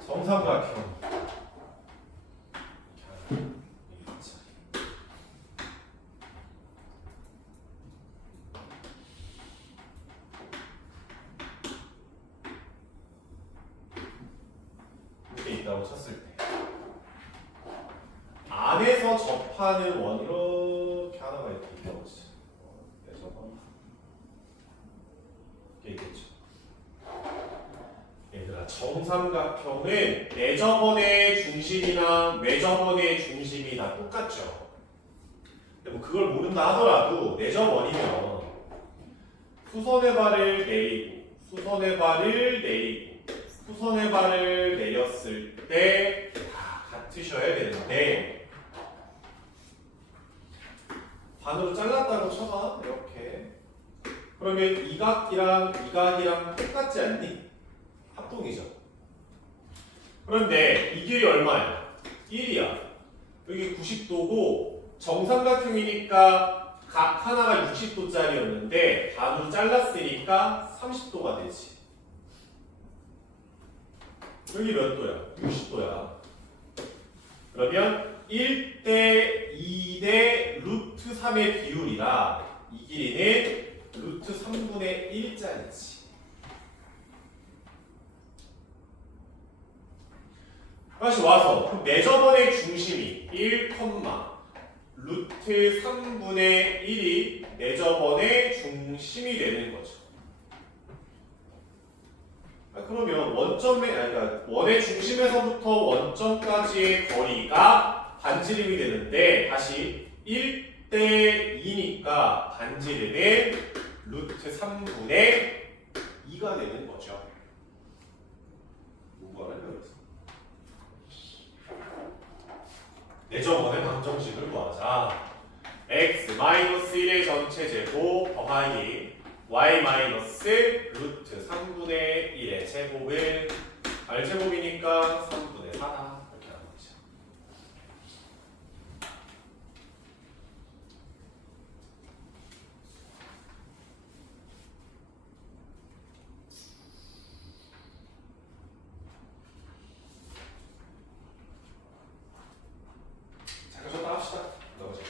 정삼각형 이렇게 있다고 쳤을 때 안에서 접하는 원 이렇게 하나가 이렇게 있다고 치죠. 내접원 이게 있겠죠. 얘들아 정삼각형은 내접원의 중심이나 외접원의 중심이 다 똑같죠. 근데 뭐 그걸 모른다 하더라도 내접원이면 수선의 발을 내리고 수선의 발을 내리고 수선의 발을 내렸을 때 다 같으셔야 되는데 반으로 잘랐다고 쳐봐. 이렇게 그러면 이 각이랑 이 각이랑 똑같지 않니? 합동이죠. 그런데 이 길이 얼마야? 1이야. 여기 90도고 정삼각형이니까 각 하나가 60도짜리였는데 반으로 잘랐으니까 30도가 되지. 여기 몇 도야? 60도야. 그러면 1대 2대 루트 3의 비율이라 이 길이는 루트 3분의 1짜리지. 다시 와서 그럼 내저번의 중심이 1, 루트 3분의 1이 내저번의 중심이 되는 거죠. 그러면 그러니까 원의 중심에서부터 원점까지의 거리가 반지름이 되는데 다시 1대 2니까 반지름은 루트 3분의 2가 되는 거죠. 뭐가 하려고 했어? 내저번의 방정식을 구하자. x-1의 전체 제곱 더하기 y 루트 3분의 1의 제곱을 r제곱이니까 3분의 4다. 이렇게 하는 거죠. 잠깐 쉬었다 합시다. 나오죠.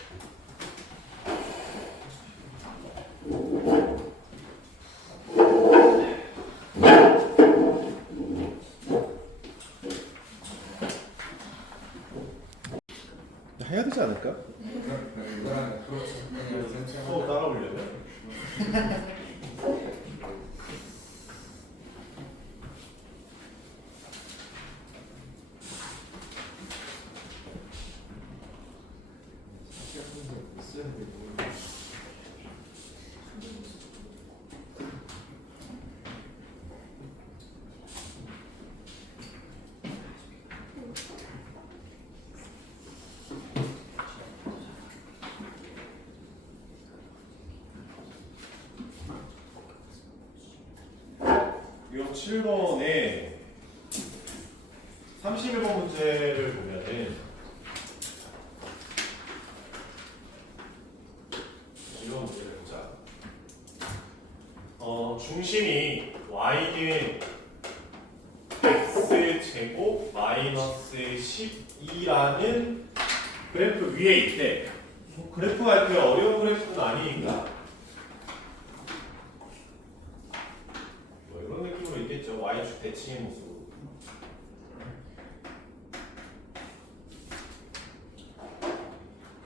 해야 되지 않을까? 이거랑 그렇죠. 또 따라오려면? 요 7번에 31번 문제를 보면은 이런 문제를 보자. 중심이 y는 x제곱 마이너스 12라는 그래프 위에 있대. 그래프가 이렇게 어려운 그래프는 아니니까 뭐 이런 느낌으로 있겠죠. y축 대칭의 모습으로.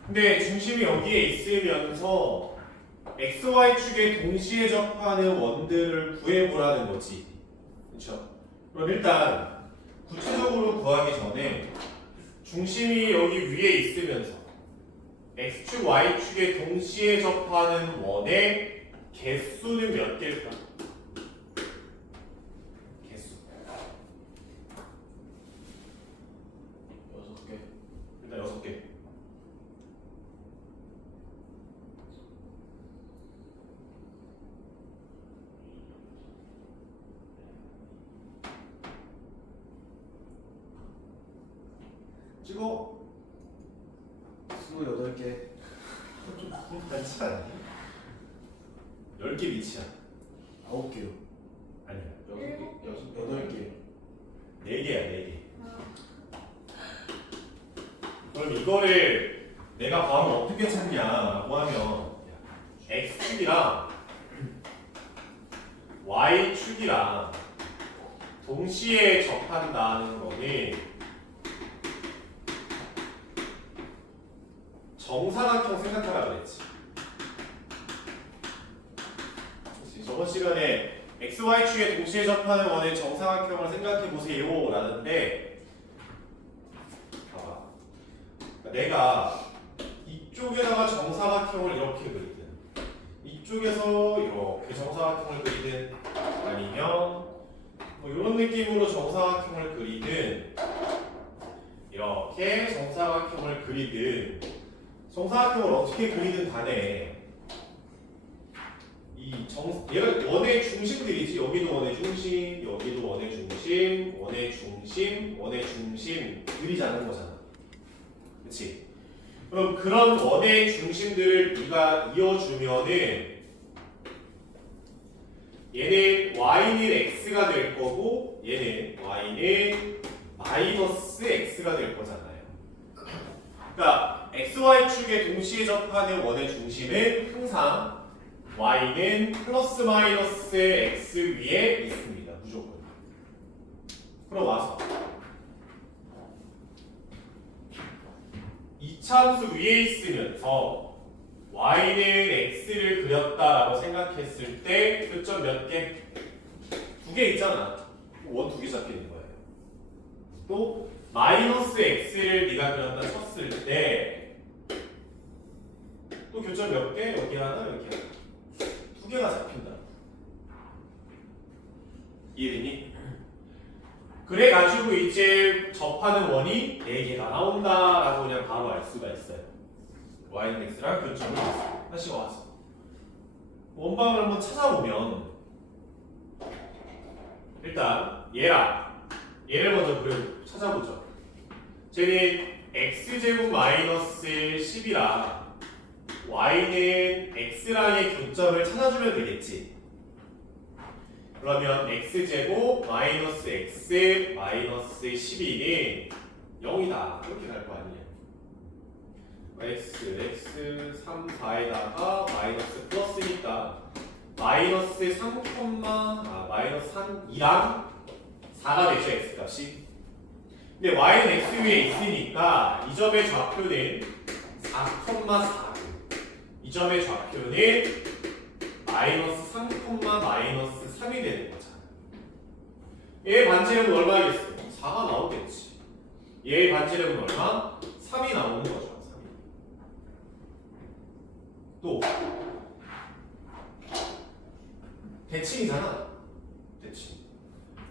근데 중심이 여기에 있으면서 XY축에 동시에 접하는 원들을 구해보라는 거지. 그렇죠? 그럼 일단 구체적으로 구하기 전에 중심이 여기 위에 있으면서 X축, Y축에 동시에 접하는 원의 개수는 몇 개일까? 개수 6개. 일단 6개. 찍어. 28개. 좀 많지 않니? 10개 밑이야. 9개요. 아니야. 8개. 4개야, 4개. 아, 그럼 이거를 내가 바로 어떻게 찾냐고 하면 X축이랑 Y축이랑 동시에 접한다는 거는 정사각형 생각하라 그랬지. 그치? 저번 시간에 XY축에 동시에 접하는 원의 정사각형을 생각해 보세요 라는데 봐봐. 내가 이쪽에다가 정사각형을 이렇게 그리든 이쪽에서 이렇게 정사각형을 그리든 아니면 뭐 이런 느낌으로 정사각형을 그리든 이렇게 정사각형을 그리든 정사각형을 어떻게 그리든 간에 얘가 원의 중심들이지. 여기도 원의 중심, 여기도 원의 중심, 원의 중심, 원의 중심들이자는 거잖아. 그치? 그럼 그런 원의 중심들을 네가 이어주면은 얘는 y는 x가 될 거고 얘는 y는 마이너스 x가 될 거잖아요. 그러니까 xy축에 동시에 접하는 원의 중심은 항상 y는 플러스 마이너스 x 위에 있습니다. 무조건. 그럼 와서 이차함수 위에 있으면서 y는 x를 그렸다라고 생각했을 때 교점 몇 개? 2개 있잖아. 원 2개 잡히는 거예요. 또 마이너스 x를 네가 그렸다 쳤을 때 또 교점 몇 개? 여기 하나, 여기 하나. 2개가 잡힌다. 이해되니? 그래가지고 이제 접하는 원이 4개가 나온다라고 그냥 바로 알 수가 있어요. y는 x랑 교점을 다시 와서 원방을 한번 찾아보면 일단 얘를 먼저 찾아보죠. 쟤는 x제곱 마이너스 10이라 y는 x랑의 교점을 찾아주면 되겠지. 그러면 x제곱 마이너스 x 마이너스 12는 0이다. 이렇게 갈 거 아니에요. x 3, 4에다가 마이너스 플러스니까 마이너스 3, 마이너스 3, 2랑 4가 되죠. x값이. 근데 y는 x 위에 있으니까 이 점의 좌표는 4,4. 이 점의 좌표는 마이너스 3, 마이너스 3이 되는 거잖아. 얘의 반지름은 얼마겠어? 4가 나오겠지. 얘의 반지름은 얼마? 3이 나오는 거죠. 3이. 또 대칭이잖아. 대칭.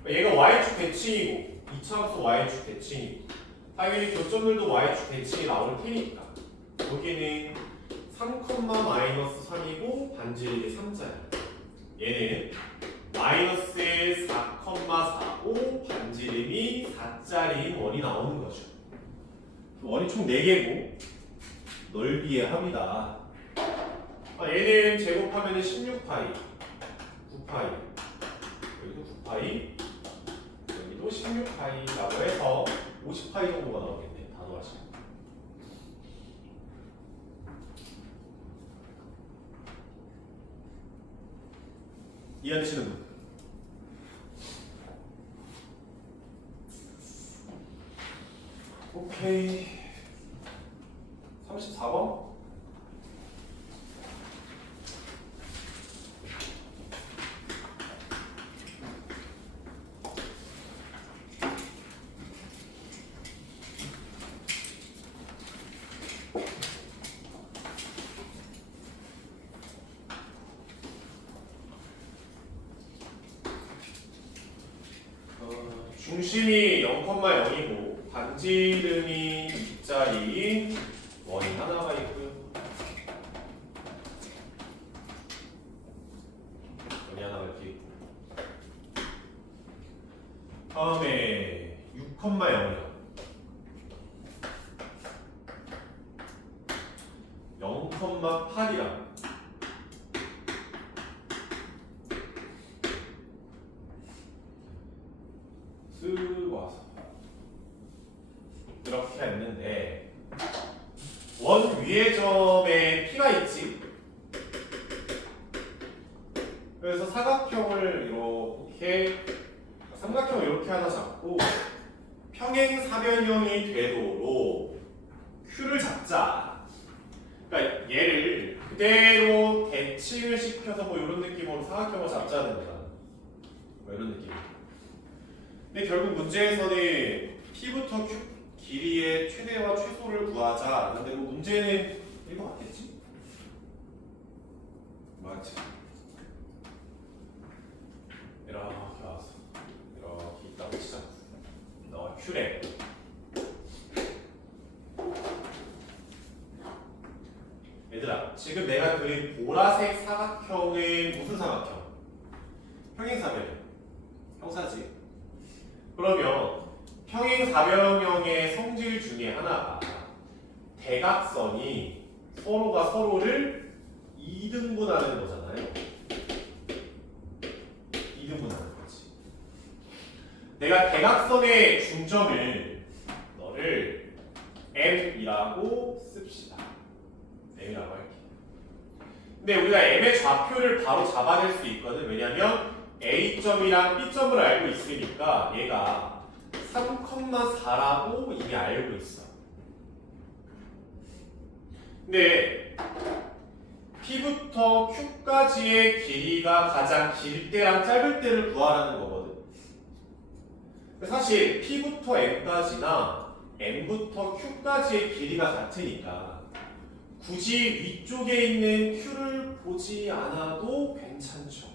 얘가 y축 대칭이고 이차함수 y축 대칭이고 당연히 교점들도 y축 대칭이 나올 테니까 여기는 3, 마이너스 3이고 반지름이 3자야. 얘는 마이너스 4, 4고 반지름이 4짜리인 원이 나오는 거죠. 원이 총 4개고 넓이의 합이다. 얘는 제곱하면 16파이, 9파이, 여기도 9파이, 여기도 16파이라고 해서 50파이 정도가 나오겠네. 단호하시고. 이해하시는 분? 오케이. 34번? 중심이 0,0이고 반지름이 2짜리인 원이 하나가 있고요. 원이 하나가 이렇게 있고. 다음에 6,0이요. 0,8이랑 쓱 와서 이렇게 했는데 원 위의 점에 P가 있지. 그래서 사각형을 이렇게 삼각형을 이렇게 하나 잡고 평행 사변형이 되도록 Q를 잡자. 그러니까 얘를 그대로 대칭을 시켜서 뭐 이런 느낌으로 사각형을 잡자는 거잖아. 뭐 이런 느낌. 근데 결국 문제에서는 P부터 Q 길이의 최대와 최소를 구하자. 근데 뭐 문제는 이거 맞겠지? 맞지? 이렇게 와서 이렇게 있다고 치자. 너 Q래. 얘들아, 지금 내가 그린 보라색 사각형은 무슨 사각형? 평행사변형. 형사지. 그러면 평행사변형의 성질 중에 하나가 대각선이 서로가 서로를 2등분하는 거잖아요. 2등분하는 거지. 내가 대각선의 중점을 너를 M이라고 씁시다. M이라고 할게. 근데 우리가 M의 좌표를 바로 잡아낼 수 있거든. 왜냐면 A점이랑 B점을 알고 있으니까 얘가 3,4라고 이미 알고 있어. 근데 P부터 Q까지의 길이가 가장 길 때랑 짧을 때를 구하라는 거거든. 사실 P부터 M까지나 M부터 Q까지의 길이가 같으니까 굳이 위쪽에 있는 Q를 보지 않아도 괜찮죠.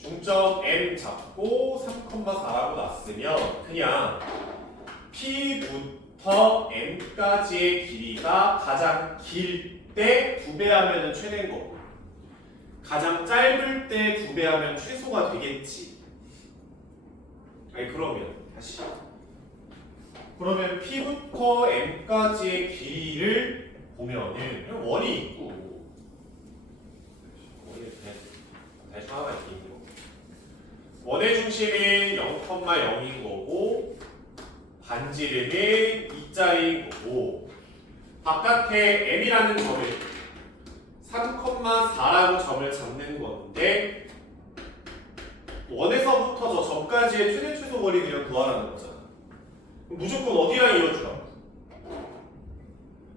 중점 M 잡고 3,4라고 놨으면 그냥 P부터 M까지의 길이가 가장 길 때 2배 하면 최대인 거고 가장 짧을 때 2배 하면 최소가 되겠지. 아니 그러면 다시 그러면 P부터 M까지의 길이를 보면은 그냥 원이 있고 원이 다시 하나가 있긴 거. 원의 중심은 0,0인 거고 반지름은 2자인 거고 바깥에 M이라는 점을 3,4라는 점을 잡는 건데 원에서부터 저 점까지의 최대 최소 거리를 구하라는 거잖아. 무조건 어디랑 이어주라고?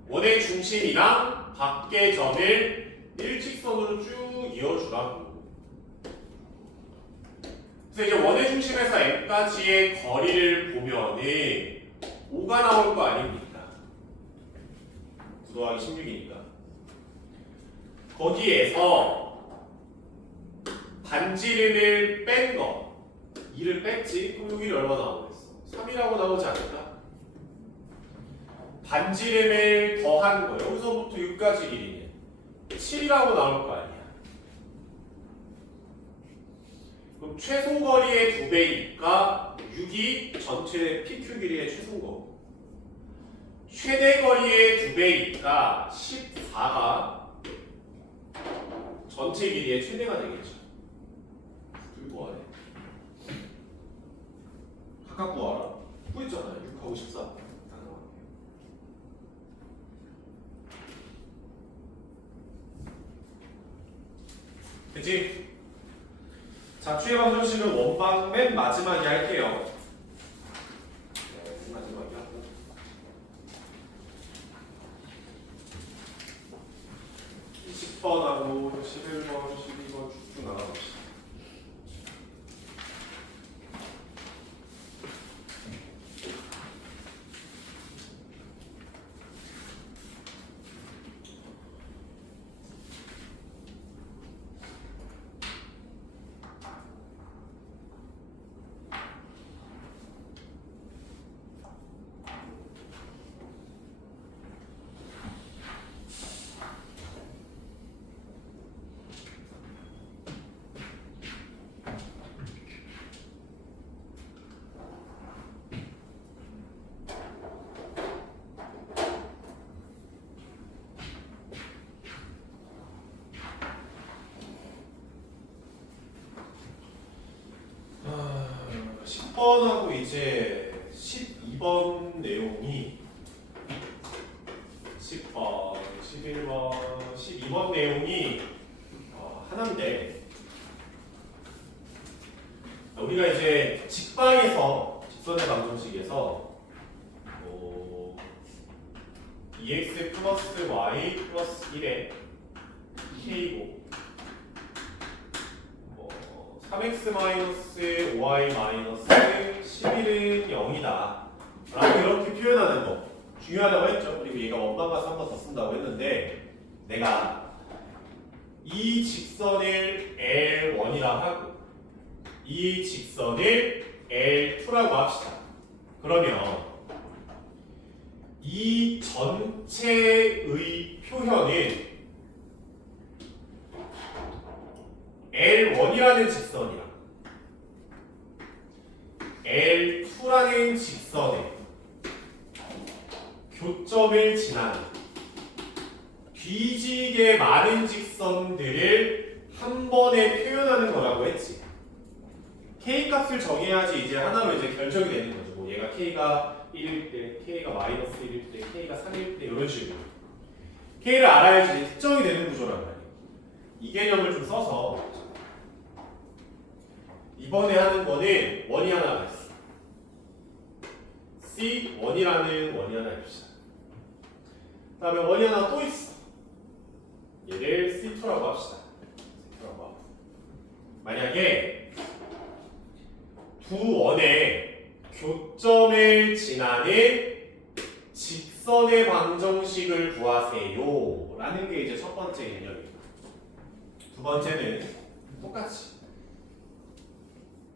원의 중심이랑 밖의 점을 일직선으로 쭉 이어주라고. 그래서 이제 원의 중심에서 M까지의 거리를 보면은 5가 나올 거 아닙니까? 9 더하기 16이니까. 거기에서 반지름을 뺀 거 2를 뺐지? 그럼 여기 얼마 나오겠어? 3이라고 나오지 않을까? 반지름을 더한 거 여기서부터 6까지 길이냐 7이라고 나올 거 아니야. 그럼 최소 거리의 2배니까 6이 전체 PQ 길이의 최소인 거고 최대 거리의 2배니까 14가 전체 길이의 최대가 되겠죠. 그리고 구하래. 각각 구하라. 구했잖아요. 6하고 14. 다 나왔네요. 그치? 자취의 방정식은 원방 맨 마지막에 할게요. 네, 맨 마지막에 하고. 이 10번하고 11번, 12번 쭉쭉 나가봅시다. 10번하고 이제 12번 내용이 10번, 11번, 12번 내용이 하나인데 우리가 이제 직방에서 직선의 방정식에서 EX 플러스 Y 플러스 1의 K고 3x 마이너스 5y 마이너스 11은 0이다 라고 이렇게 표현하는 거 중요하다고 했죠. 그리고 얘가 원방가서 한 번 더 쓴다고 했는데 내가 이 직선을 L1이라 하고 이 직선을 L2라고 합시다. 그러면 이 전체의 표현은 L1이라는 직선이랑 L2라는 직선에 교점을 지나는 뒤지게 많은 직선들을 한 번에 표현하는 거라고 했지. K 값을 정해야지 이제 하나로 이제 결정이 되는 거죠. 뭐 얘가 K가 1일 때, K가 마이너스 1일 때, K가 3일 때 이런 식으로 K를 알아야지 특정이 되는 구조란 말이에요. 이 개념을 좀 써서 이번에 하는 거는 원이 하나가 있어. C1이라는 원이 하나 있습니다. 그 다음에 원이 하나 또 있어. 얘를 C2라고 합시다. C2라고 하고. 만약에 두 원의 교점을 지나는 직선의 방정식을 구하세요 라는 게 이제 첫 번째 개념입니다. 두 번째는 똑같이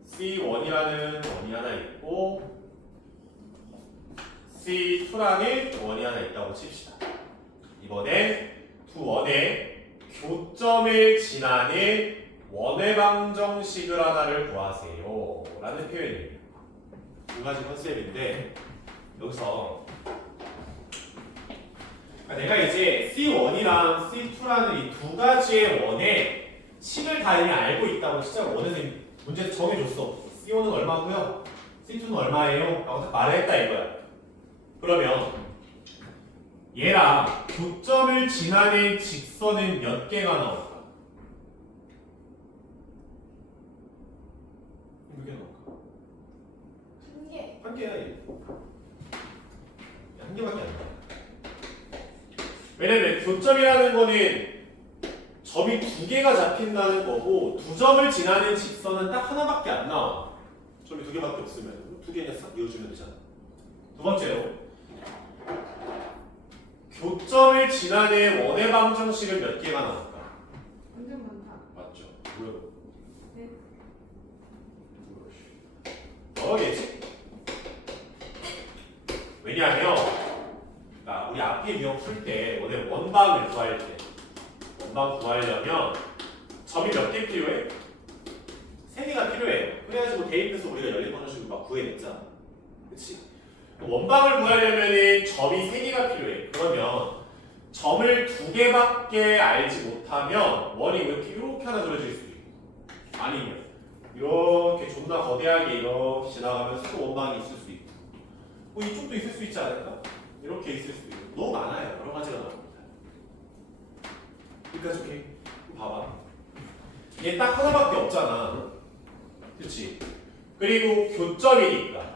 C1이라는 원이 하나 있고 C2라는 원이 하나 있다고 칩시다. 이번엔 두 원의 교점을 지나는 원의 방정식을 하나를 구하세요 라는 표현입니다. 두 가지 컨셉인데 여기서 내가 이제 C1이랑 C2라는 이 두 가지의 원의 식을 다 이미 알고 있다고 진짜 원에서 문제에서 정해줬어. C1은 얼마고요? C2는 얼마예요? 라고 딱 말을 했다 이거야. 그러면 얘랑 교점을 지나는 직선은 몇 개가 나올까? 몇 개 나올까? 한 개. 한 개야 얘. 한 개밖에 안 나와. 왜냐면 교점이라는 거는 점이 두 개가 잡힌다는 거고 두 점을 지나는 직선은 딱 하나밖에 안 나와. 점이 두 개밖에 없으면 두 개냐 싹 이어주면 되잖아. 두 번째로 교점을 지나는 원의 방정식은 몇 개가 나올까? 완전 많다. 맞죠? 뭐야? 네. 여러 개지? 왜냐하면 우리 앞에 유형 풀 때 원의 원방을 구할 때 원방 구하려면 점이 몇 개 필요해? 3개가 필요해. 그래야지 뭐 대입해서 우리가 연립 방정식을 막 구해냈잖아. 그치? 원방을 구하려면 점이 3개가 필요해. 그러면 점을 2개밖에 알지 못하면 원이 이렇게 하나 그려질 수도 있고 아니면 이렇게 존나 거대하게 이렇게 지나가면서 또 원방이 있을 수도 있고 뭐 이쪽도 있을 수 있지 않을까? 이렇게 있을 수도 있고 너무 많아요. 여러 가지가 나옵니다. 그러니까 저기 봐봐. 얘 딱 하나밖에 없잖아. 그치? 그리고 교점이니까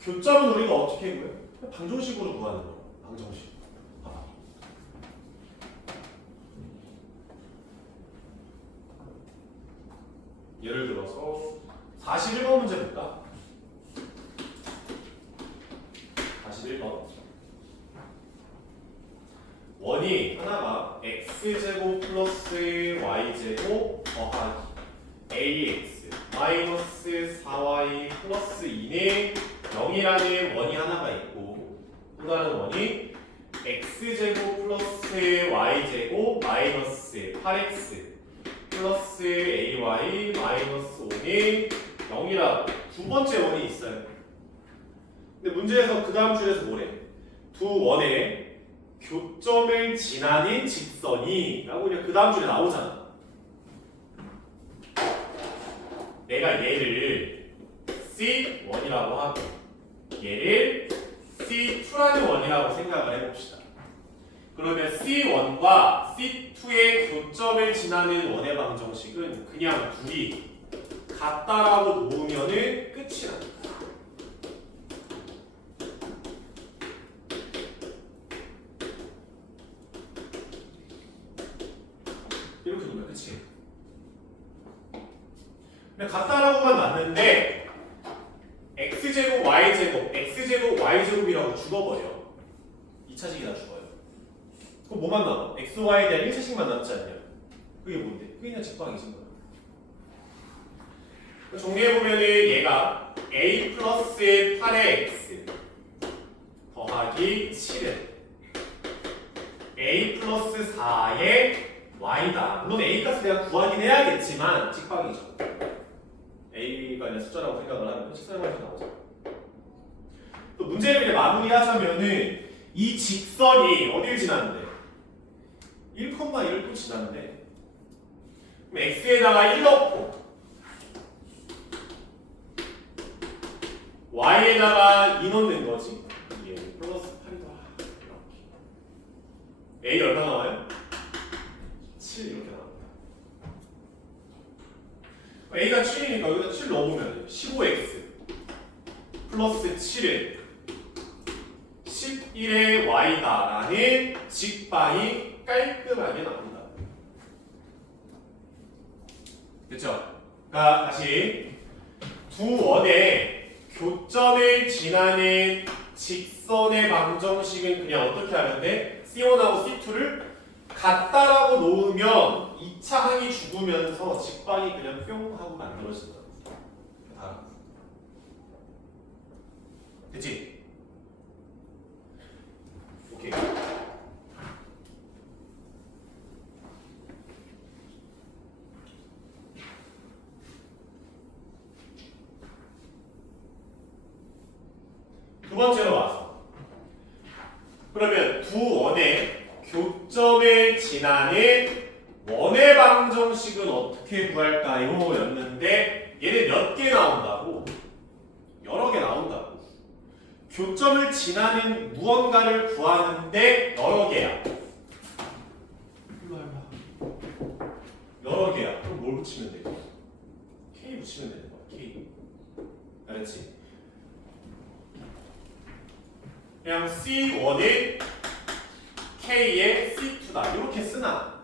교점은 우리가 어떻게 구해? 방정식으로 구하는 거. 방정식. 봐봐. 예를 들어서 41번 문제 볼까? 41번. 원이 하나가 x제곱 플러스 y제곱 더하기 ax 마이너스 4y 플러스 2는 0이라는 원이 하나가 있고 또 다른 원이 x제곱 플러스 y제곱 마이너스 8x 플러스 ay 마이너스 5는 0이라는 두 번째 원이 있어요. 근데 문제에서 그 다음 줄에서 뭐래? 두 원의 교점을 지나는 직선이 라고 그냥 그 다음 줄에 나오잖아. 내가 얘를 C1이라고 하고 얘를 C2라는 원이라고 생각을 해봅시다. 그러면 C1과 C2의 교점을 지나는 원의 방정식은 그냥 둘이 같다라고 놓으면은 끝이 납니다. 이렇게 놓으면 끝이에요. 근데 같다라고만 놨는데 x제곱 y제곱 x제곱 y제곱이라고 죽어버려. 2차식이 다 죽어요. 그럼 뭐만 남아? x, y에 대한 1차식만 남지 않냐? 그게 뭔데? 그게 그냥 직방이지 뭐. 정리해보면은 얘가 a 플러스 8의 x 더하기 7은 a 플러스 4의 y다. 물론 a 값을 내가 구하긴 해야겠지만 직방이죠. a가 그냥 숫자라고 생각을 하면 식사용해서 나오죠. 또 문제를 이제 마무리하자면은 이 직선이 어딜 지나는데? 1,1도 지나는데 그럼 x에다가 1 넣고 y에다가 2 넣는 거지. 이게 플러스 8이다. 이렇게. a 얼마 나와요? 7 이렇게 나옵니다. a가 7이니까 여기다 7 넣어보면 15x 플러스 7은 11의 y다라는 직방이 깔끔하게 나옵니다. 됐죠? 그러니까 다시 두 원의 교점을 지나는 직선의 방정식은 그냥 어떻게 하는데 C1하고 C2를 같다라고 놓으면 2차 항이 죽으면서 직방이 그냥 뿅 하고 만들어진다. 다. 됐지? 오케이. 두 번째로 와서 그러면 두 원의 교점을 지나는 원의 방정식은 어떻게 구할까요? 였는데 얘는 몇 개 나온다고? 여러 개 나온다고. 교점을 지나는 무언가를 구하는데 여러 개야. 여러 개야. 그럼 뭘 붙이면 돼? K 붙이면 되는 거야. K. 알았지? 그냥 C1은 K의 C2다. 이렇게 쓰나?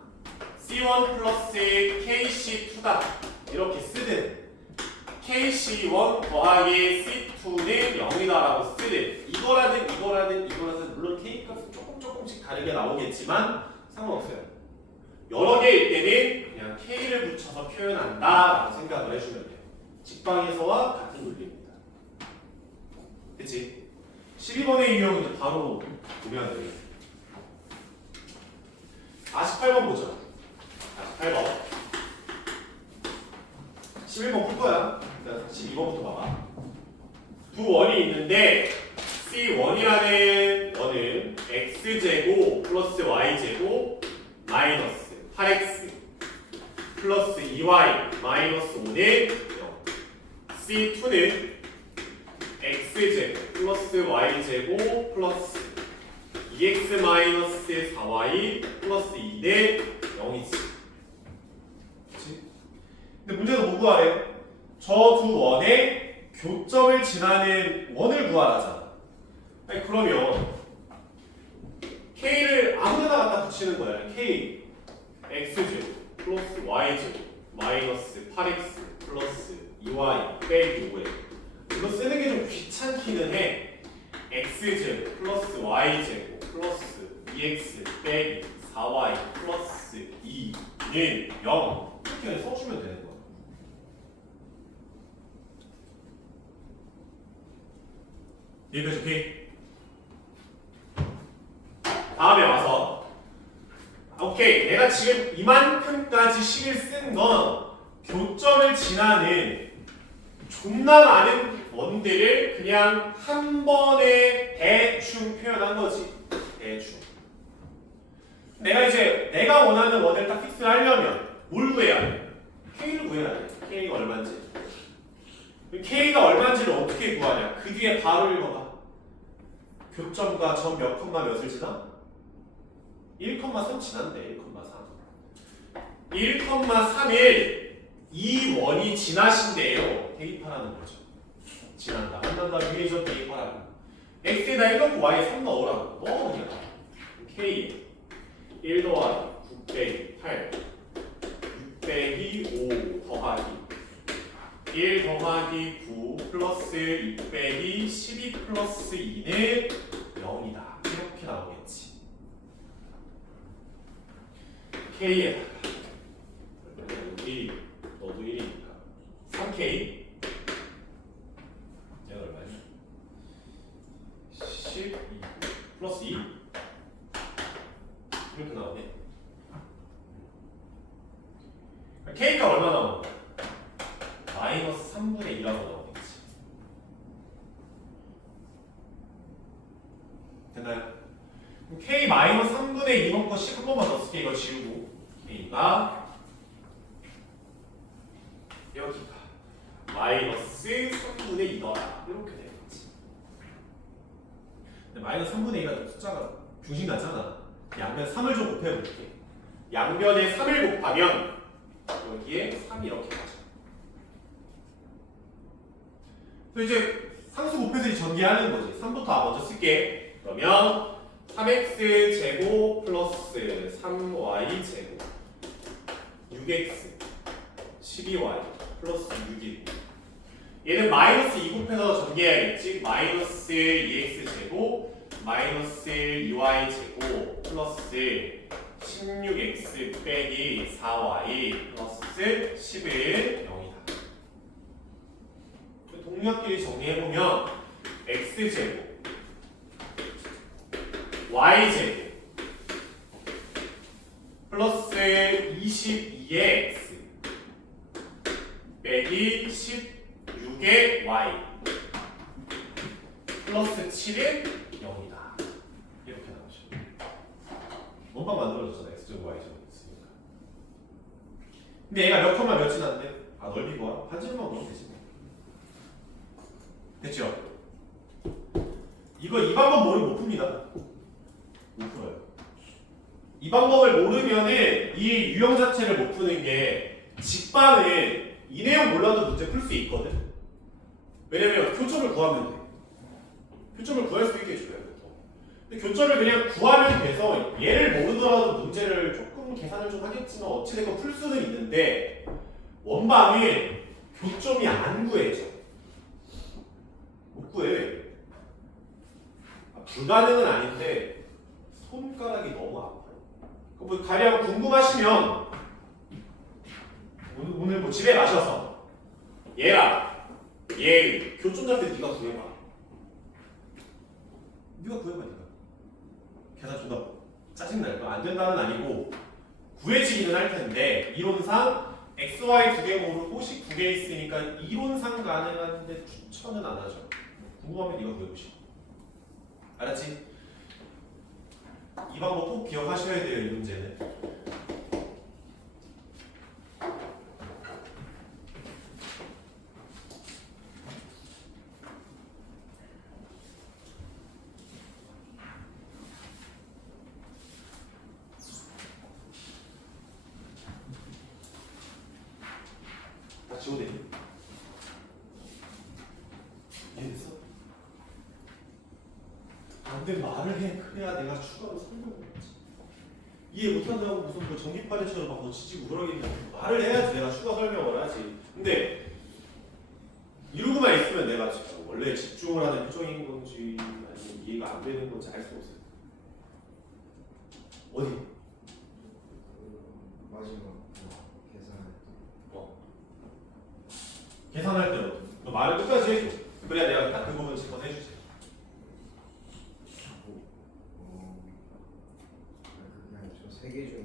C1 플러스 KC2다. 이렇게 쓰든 KC1 더하기 C2는 0이다라고 쓰든 이거라든 물론 K 값은 조금씩 다르게 나오겠지만 상관없어요. 여러 개일 때는 그냥 K를 붙여서 표현한다라고 생각을 해주면 돼요. 직방에서와 같은 논리입니다. 그치? 12번의 유형은 바로 보면 돼요. 48번 보죠. 48번. 11번 풀 거야. 12번부터 봐봐. 두 원이 있는데 C1이라는 원은 x제곱 플러스 y제곱 마이너스 8x 플러스 2y 마이너스 5는 0. C2는 x제곱 플러스 y제곱 플러스 2x 마이너스 4y 플러스 2는 0이지. 그치? 근데 문제는 뭐 구하래? 저 두 원의 교점을 지나는 원을 구하라잖아. 아니 그러면 k를 아무데나 갖다 붙이는 거야. k x제곱 플러스 y제곱 마이너스 8x 플러스 2y 빼기 5에 이거 쓰는 게 좀 귀찮기는 해. x제곱 플러스 y제곱 플러스 2x 빼기 4y 플러스 2는 0 이렇게 써주면 되는 거야. 여기까지 오케이? 다음에 와서 오케이 내가 지금 이만큼까지 식을 쓴 건 교점을 지나는 존나 많은 원들을 그냥 한 번에 대충 표현한 거지. 대충. 내가 이제 내가 원하는 원을 딱 픽스를 하려면 뭘 구해야 돼? K를 구해야 돼. K가 얼마인지. K가 얼마인지를 어떻게 구하냐? 그 뒤에 바로 읽어봐. 교점과 점 몇 콤마 몇을 지나? 1,3 지난대. 1,3 1,31 이 원이 지나신대요. 대입하라는 거죠. 지난다. 만난다. 위에 저 대입하라고. x에다 1 넣고 y에 3 넣으라고. 넣어 그냥. k 1 더하기 9 빼기 8 6 빼기 5 더하기 1 더하기 9 플러스 2 빼기 12 플러스 2는 0이다. 이렇게 나오겠지. k에다가 여기 너도 1이니까 3k 얘가 얼마냐? 12 플러스 2 이렇게 나오네. k가 얼마 나오는 거야? 마이너스 3분의 2라고 나오겠지. 됐나요? 그럼 k 마이너스 3분의 2 먹고 10 한 번만 더 쓸게. 이거 지우고 k가 여기가 마이너스 3분의 2더라. 이렇게 되겠지. 근데 마이너스 3분의 2가 숫자가 중심 같잖아. 양변 3을 좀 곱해볼게. 양변에 3을 곱하면 여기에 3이 이렇게 가죠. 그래서 이제 상수 곱해서 이제 전개하는 거지. 3부터 먼저 쓸게. 그러면 3x 제곱 플러스 3y 제곱 6x 12y 플러스 6이고 얘는 마이너스 2 곱해서 전개해야겠지. 마이너스 2x 제곱 마이너스 2y 제곱 플러스 16x 빼기 4y 플러스 11 0이다. 동력끼리 정리해보면 x제곱 y제곱 플러스 22의 x 빼기 16의 y 플러스 7은 0이다. 이렇게 나오죠. 원방 만들어줬잖아. x제곱 y제곱 있으니까. 근데 얘가 몇 컴마 몇 지났대? 아 넓이 구하라? 반지름만 보면 되지. 됐죠? 이거 이 방법 모르면 못 풉니다. 못 풀어요. 이 방법을 모르면은 이 유형 자체를 못 푸는 게 직방은 이 내용 몰라도 문제 풀 수 있거든. 왜냐면 교점을 구하면 돼. 교점을 구할 수 있게 해줘요. 근데 교점을 그냥 구하면 돼서 얘를 모르더라도 문제를 조금 계산을 좀 하겠지만 어찌됐건 풀 수는 있는데 원방은 교점이 안 구해져. 못 구해. 불가능은 아닌데 손가락이 너무 아파요. 뭐 가령 궁금하시면 오늘 뭐 집에 가셔서 얘랑 얘 교점 잡을 때 네가 구해봐. 네가 구해봐. 네가 계산 존나 짜증날 거 안 된다는 아니고 구해지기는 할 텐데 이론상 x, y 두 개 모르고 식 두 개 있으니까 이론상 가능한데 추천은 안 하죠. 궁금하면 네가 구해보시고. 알았지? 이 방법 꼭 기억하셔야 돼요. 이 문제는. 다 지워내니? 이해됐어? 안돼 말을 해. 그래야 내가 추가로 설명을 했지. 이해 못한다고 무슨 그 전기파리처럼 막 놓치지고 그러겠냐. 말을 해야지 내가 추가 설명을 하지. 근데 이러고만 있으면 내가 지금 원래 집중을 하는 표정인 건지 아니면 이해가 안 되는 건지 알 수 없어요. 어디? 마지막 계산할 계산할 때 너 말을 끝까지 해줘. 그래야 내가 딱 그 부분 짚어서 해주지. 그냥 저 세 개 중에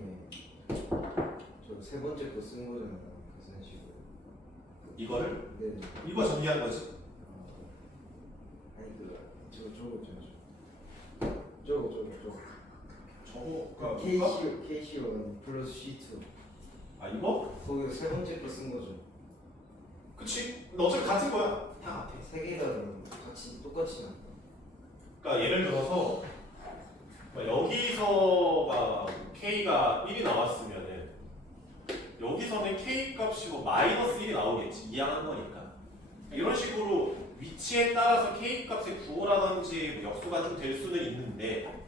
저 세 번째 거 쓴 거잖아요. 계산식으로. 이거를? 네. 이거 정리한 거지. 아니 저거 저거 KC1 플러스 C2. 아 이거? 거기 세 번째 거 쓴 거죠. 그치? 근데 어차피 같은 거야. 다 같아. 세 개가 같이 똑같이 나와. 그러니까 예를 들어서 여기서가 k가 1이 나왔으면은 여기서는 k 값이 뭐 마이너스 1이 나오겠지. 이항한 거니까. 이런 식으로 위치에 따라서 k 값의 구호라든지 역수가 좀 될 수는 있는데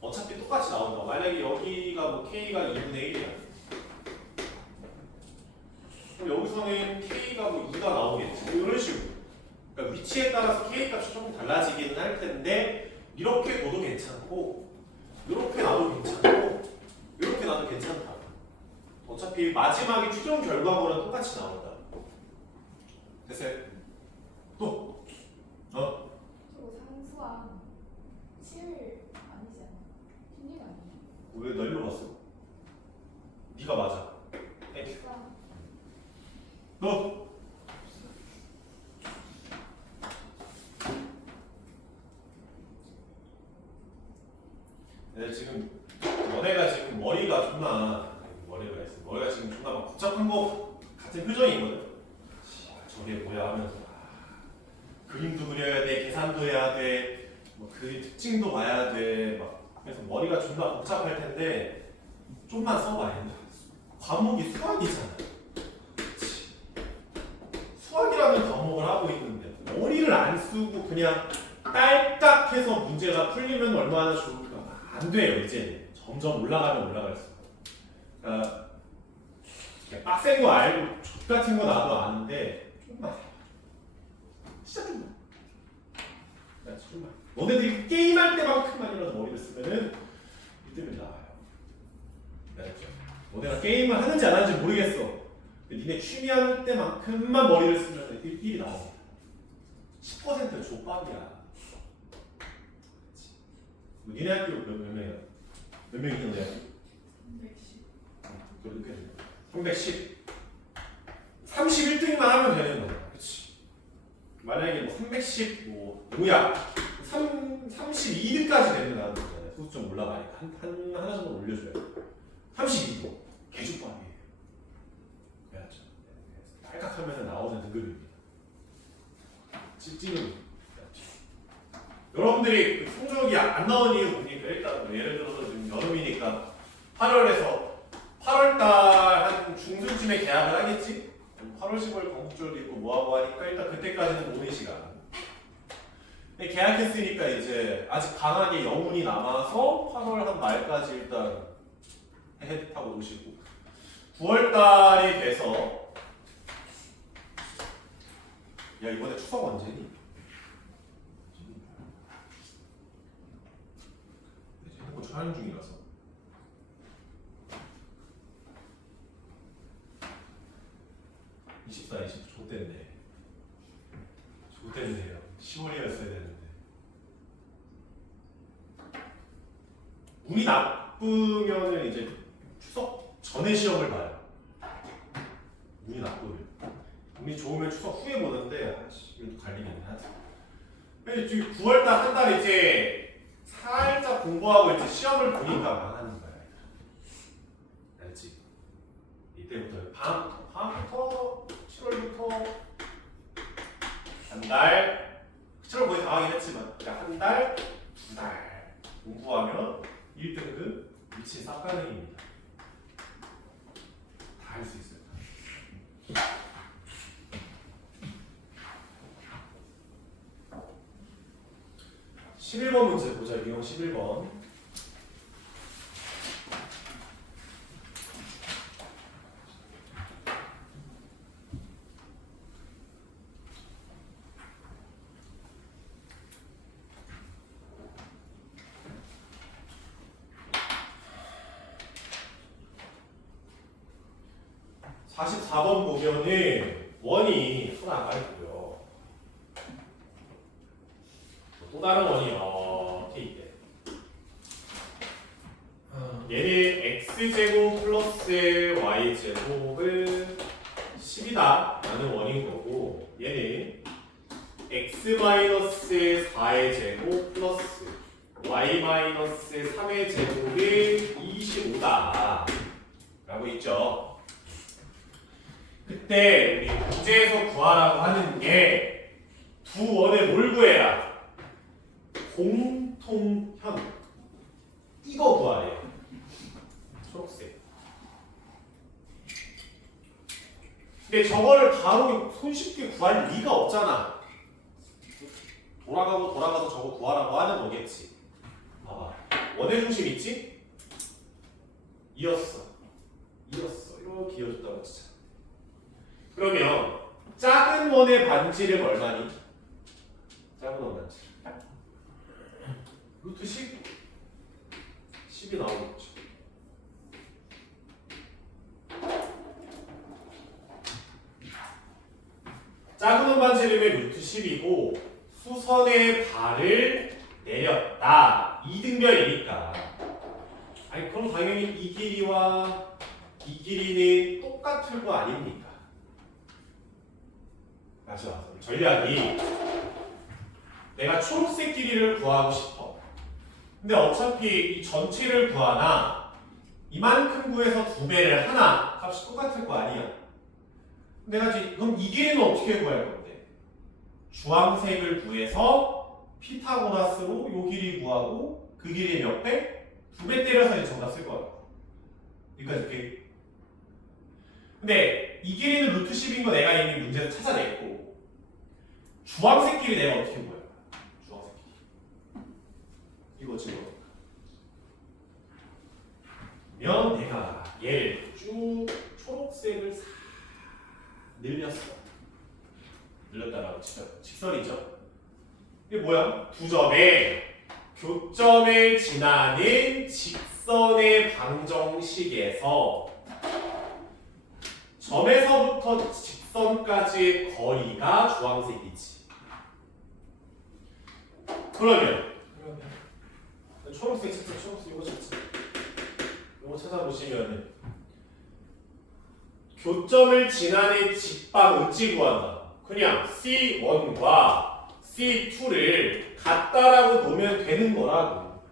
어차피 똑같이 나온다. 만약에 여기가 뭐 k가 2분의 1이야. 그럼 여기서는 k가 뭐 2가 나오겠지. 뭐 이런 식으로. 그러니까 위치에 따라서 k 값이 조금 달라지기는 할 텐데 이렇게 둬도 괜찮고 이렇게 놔도 괜찮고 이렇게 놔도 괜찮다. 어차피 마지막에 최종 결과물은 똑같이 나온다. 됐어요? 또? 저거 상수함 7 아니지 않아? 16 아니야? 왜 너 일로 갔어? 네가 맞아. 땡큐. 아, 너? 네, 지금 너네가 지금 머리가 지금 존나 막 복잡한 거 같은 표정이거든. 저게 뭐야 하면서 그림도 그려야 돼, 계산도 해야 돼, 뭐 그 특징도 봐야 돼, 막 그래서 머리가 존나 복잡할 텐데 좀만 써봐. 과목이 수학이잖아. 그치? 수학이라는 과목을 하고 있는데 머리를 안 쓰고 그냥 딸깍해서 문제가 풀리면 얼마나 좋을까. 안 돼요. 이제 점점 올라가면 올라갈수록. 그러니까 빡센 거 알고 족 같은 거 나도 아는데 좀만 진짜 좀만. 너네들이 게임할 때만큼만이라도 머리를 쓰면은 1등을 나와요. 알았죠? 너네가 게임을 하는지 안 하는지 모르겠어. 근데 니네 취미할 때만큼만 머리를 쓰면 1이 나옵니다. 10% 족밥이야. 니네 학교 몇 명이야? 몇 명이 있는 거야? 310 그렇게 310 31등만 하면 되는 거야. 그렇지. 만약에 뭐 310, 뭐 뭐야 32등까지 되면 나는 거잖아요. 소수 좀 올라가니까 하나 정도 올려줘야 돼. 32등 개죽밥이에요. 알았죠? 딸깍하면 나오는 등급입니다. 찌찌는 여러분들이 그 성적이 안 나온 이유 뭡니까? 일단 뭐 예를 들어서 지금 여름이니까 8월달 한 중순쯤에 계약을 하겠지? 8월 10월 건국절도 있고 뭐하고 하니까 일단 그때까지는 노는 시간. 근데 계약했으니까 이제 아직 강하게 영운이 남아서 8월 한 말까지 일단 해하고 노시고 9월달이 돼서 야 이번에 추석 언제니? 핸드폰 촬영 중이라서 24, 20 좆됐네요. 10월이었어야 되는데 운이 나쁘면은 이제 추석 전에 시험을 봐요. 운이 나쁘면 운이 좋으면 추석 후에 보는데 이것도 갈리긴 하지. 근데 지금 9월달 한 달 이제 살짝 공부하고 이제 시험을 보니까 망하는 거야. 알지? 이때부터 방부터 7월부터 한 달, 7월 거의 다 하긴 했지만 한 달, 두 달 공부하면 1등급 미친 싹가능입니다. 다 할 수 있어요. 11번 문제 보자. 이용 11번. 번 44번 보면은 원이 또 나가 있고요. 또 다른 원이 이렇게 있대. 얘는 x제곱 플러스 y제곱은 10이다 라는 원인 거고 얘는 x 마이너스 4의 제곱 플러스 y 마이너스 3의 제곱이 25다 라고 있죠. 그때 우리 문제에서 구하라고 하는 게 두 원의 뭘 구해라? 공통현. 이거 구하래요. 초록색. 근데 저거를 바로 손쉽게 구할 리가 없잖아. 돌아가서 저거 구하라고 하는 거겠지. 봐봐. 원의 중심 있지? 이었어. 이렇게 이어졌다고 치자. 그러면 작은 원의 반지름 얼마니? 작은 원 반지름. 루트 10? 10이 나오겠죠. 작은 원 반지름의 루트 10이고 수선의 발을 내렸다. 이등변이니까. 아니 그럼 당연히 이 길이와 이 길이는 똑같을 거 아닙니까? 맞아. 전략이 내가 초록색 길이를 구하고 싶어. 근데 어차피 이 전체를 구하나 이만큼 구해서 2배를 하나 값이 똑같을 거 아니야. 내가 그럼 이 길이는 어떻게 구할 건데? 주황색을 구해서 피타고라스로 요 길이 구하고 그 길이 몇 배? 2배 때려서 이제 정답 쓸 거야. 여기까지 이렇게. 근데 이 길이는 루트 10인 거 내가 이미 문제에서 찾아냈고 주황색 길이 내가 어떻게 구할 거야? 주황색 길이. 이거 지금 면 내가 얘를 쭉 초록색을 싹 늘렸어. 늘렸다라고 직선이죠. 이게 뭐야? 두 점에 교점을 지나는 직선의 방정식에서 점에서부터 직선까지의 거리가 주황색이지. 그러면 초록색 찾자. 초록색 이거 찾자. 이거 찾아보시면 교점을 지나는 직방 어찌 구한다. 그냥 C1과 C2를 같다라고 놓으면 되는 거라고.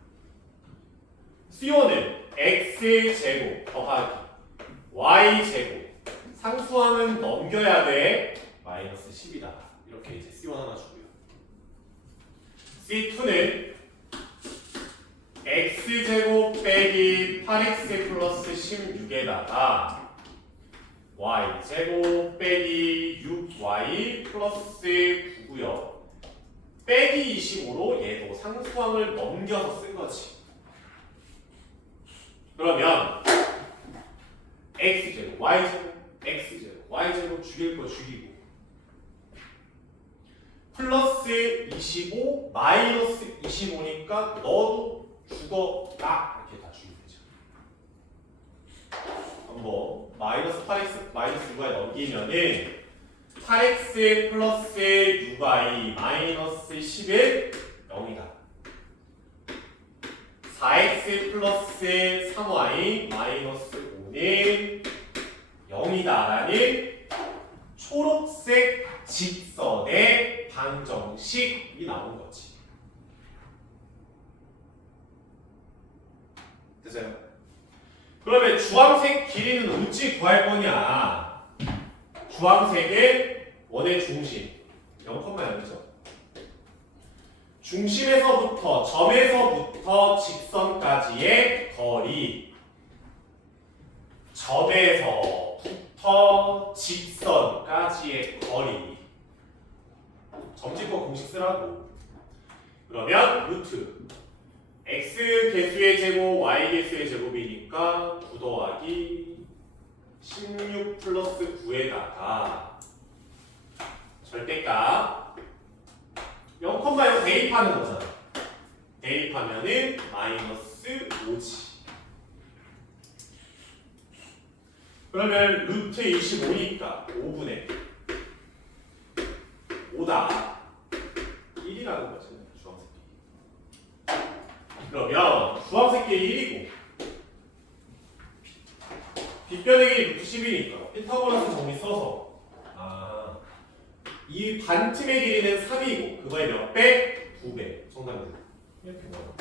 C1은 X제곱 더하기 Y제곱 상수항은 넘겨야 돼. 마이너스 10이다. 이렇게 이제 C1 하나 주고요. C2는 X제곱 빼기 8X 플러스 16에다가 Y제곱 빼기 6Y 플러스 9고요. 빼기 25로 얘도 상수항을 넘겨서 쓴 거지. 그러면 X제곱, Y제곱, X제곱, Y제곱 죽일 거 죽이고 플러스 25, 마이너스 25니까 너도 죽어라. 이렇게 다 죽이면 되죠. 한번 마이너스 8x 마이너스 6y 넘기면은 8x 플러스 6y 마이너스 10은 0이다. 4x 플러스 3y 마이너스 5는 0이다라는 초록색 직선의 방정식이 나온 거지. 됐어요? 그러면 주황색 길이는 어찌 구할 거냐? 주황색의 원의 중심 0,0죠. 중심에서부터 점에서부터 직선까지의 거리, 점에서부터 직선까지의 거리. 점집법 공식 쓰라고. 그러면 루트 x 개수의 제곱, y 개수의 제곱이니까 9 더하기 16 플러스 9에다가 절대값 0,0 대입하는 거잖아. 대입하면은 마이너스 5지. 그러면 루트 25니까 5분의 5다. 1이라는 거지. 주황색 길이. 그러면 주황색 길이 1이고 빗변의 길이 루트 10이니까 피타고라스 정리 써서 이 반틈의 길이는 3이고 그거의 몇 배? 2배. 정답입니다. 이렇게 나와요.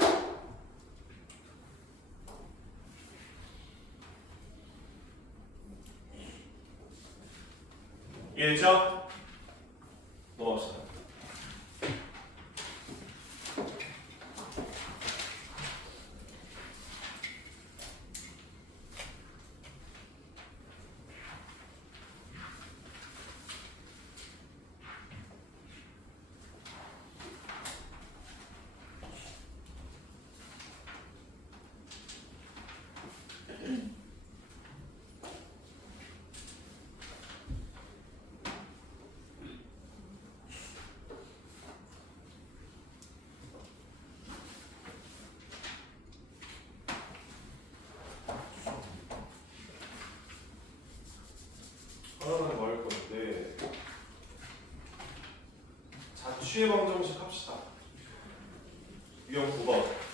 이해했죠? 넘어갑시다. 하나는 뭐 할 건데 자취의 방정식 합시다. 유형 9번.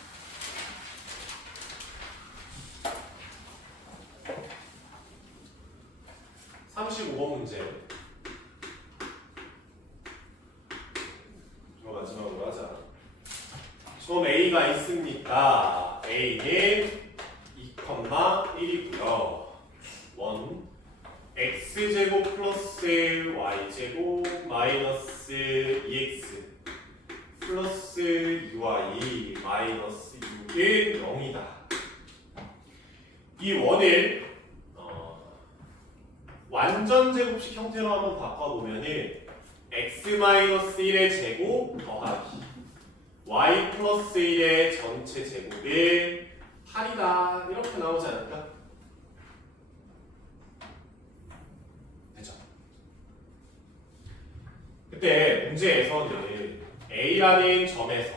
문제. 이거 마지막으로 하자. 점 A가 있으니까 A는 2,1이고요. 1 x제곱 플러스 y제곱 마이너스 2x 플러스 2y 마이너스 6은 0이다. 이 원을 완전 제곱식 형태로 한번 바꿔보면은 x-1의 제곱 더하기 y 플러스 1의 전체 제곱이 8이다. 이렇게 나오지 않을까? 됐죠? 그때 문제에서는 A라는 점에서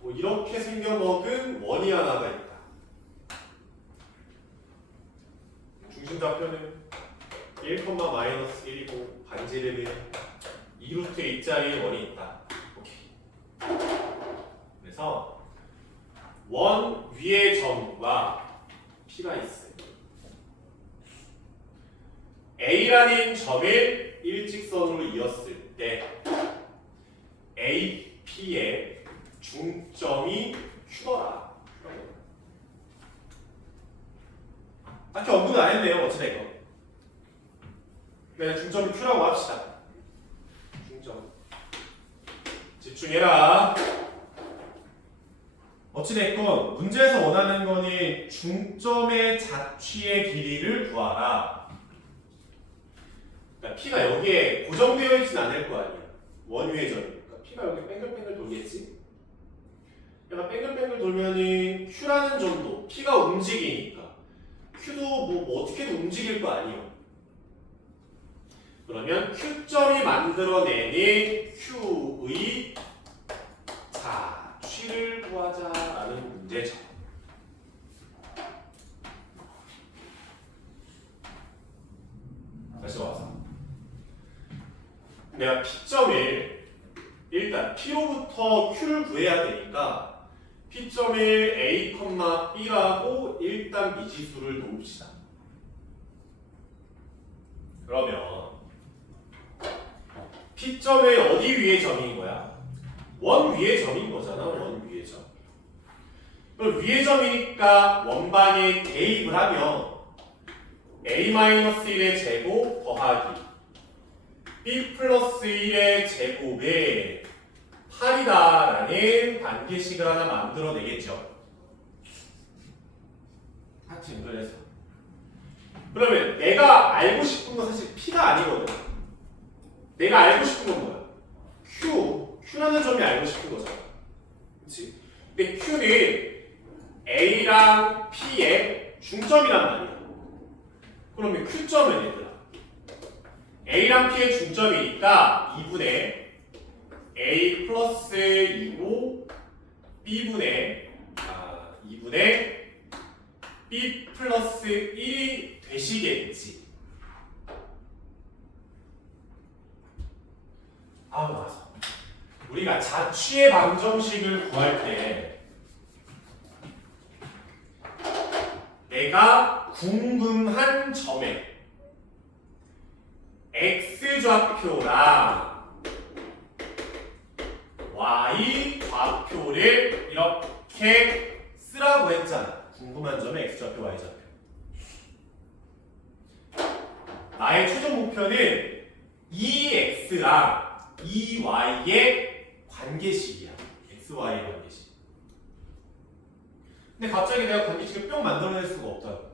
뭐 이렇게 생겨먹은 원이 하나가 있다. 중심좌표는 1,-1이고 반지름은 2루트 2짜리 원이 있다. 오케이. 그래서 원 위의 점과 P가 있어요. A라는 점을 일직선으로 이었을 때 AP의 중점이 Q더라. 딱히 언급은 안 했네요. 어찌됐건 그냥 중점이 Q라고 합시다. 중점 집중해라. 어찌됐건 문제에서 원하는 거는 중점의 자취의 길이를 구하라. 그러니까 P가 여기에 고정되어 있진 않을 거 아니야. 원 위의 점이니까 P가 여기 뺑글뺑글 돌겠지. 그러니까 뺑글뺑글 돌면은 Q라는 점도 P가 움직이니까 Q도 뭐 어떻게든 움직일 거 아니에요. 그러면 Q점이 만들어내는 Q의 자취를 구하자라는 문제죠. 다시 와서 내가 P점을 일단 P로부터 Q를 구해야 되니까 P점을 A, B라고 일단 미지수를 놓읍시다. 그러면 P점의 어디 위의 점인 거야? 원 위의 점인 거잖아. 원 위의 점. 그럼 위의 점이니까 원방에 대입을 하면 A-1의 제곱 더하기 B 플러스 1의 제곱에 8이다라는 관계식을 하나 만들어내겠죠. 하여튼 그래서 그러면 내가 알고 싶은 건 사실 P가 아니거든. 내가 알고 싶은 건 뭐야? Q라는 점이 알고 싶은 거잖아. 그렇지? 근데 Q는 A랑 P의 중점이란 말이야. 그러면 Q점은 얘들아 A랑 P의 중점이니까 2분의 A 플러스 2고 B분의 2분의 B 플러스 1이 되시겠지. 나와서 우리가 자취의 방정식을 구할 때 내가 궁금한 점에 X좌표랑 Y 좌표를 이렇게 쓰라고 했잖아. 궁금한 점에 X좌표, Y좌표. 나의 최종 목표는 EX랑 EY의 관계식이야. XY의 관계식. 근데 갑자기 내가 관계식을 뿅 만들어낼 수가 없다고.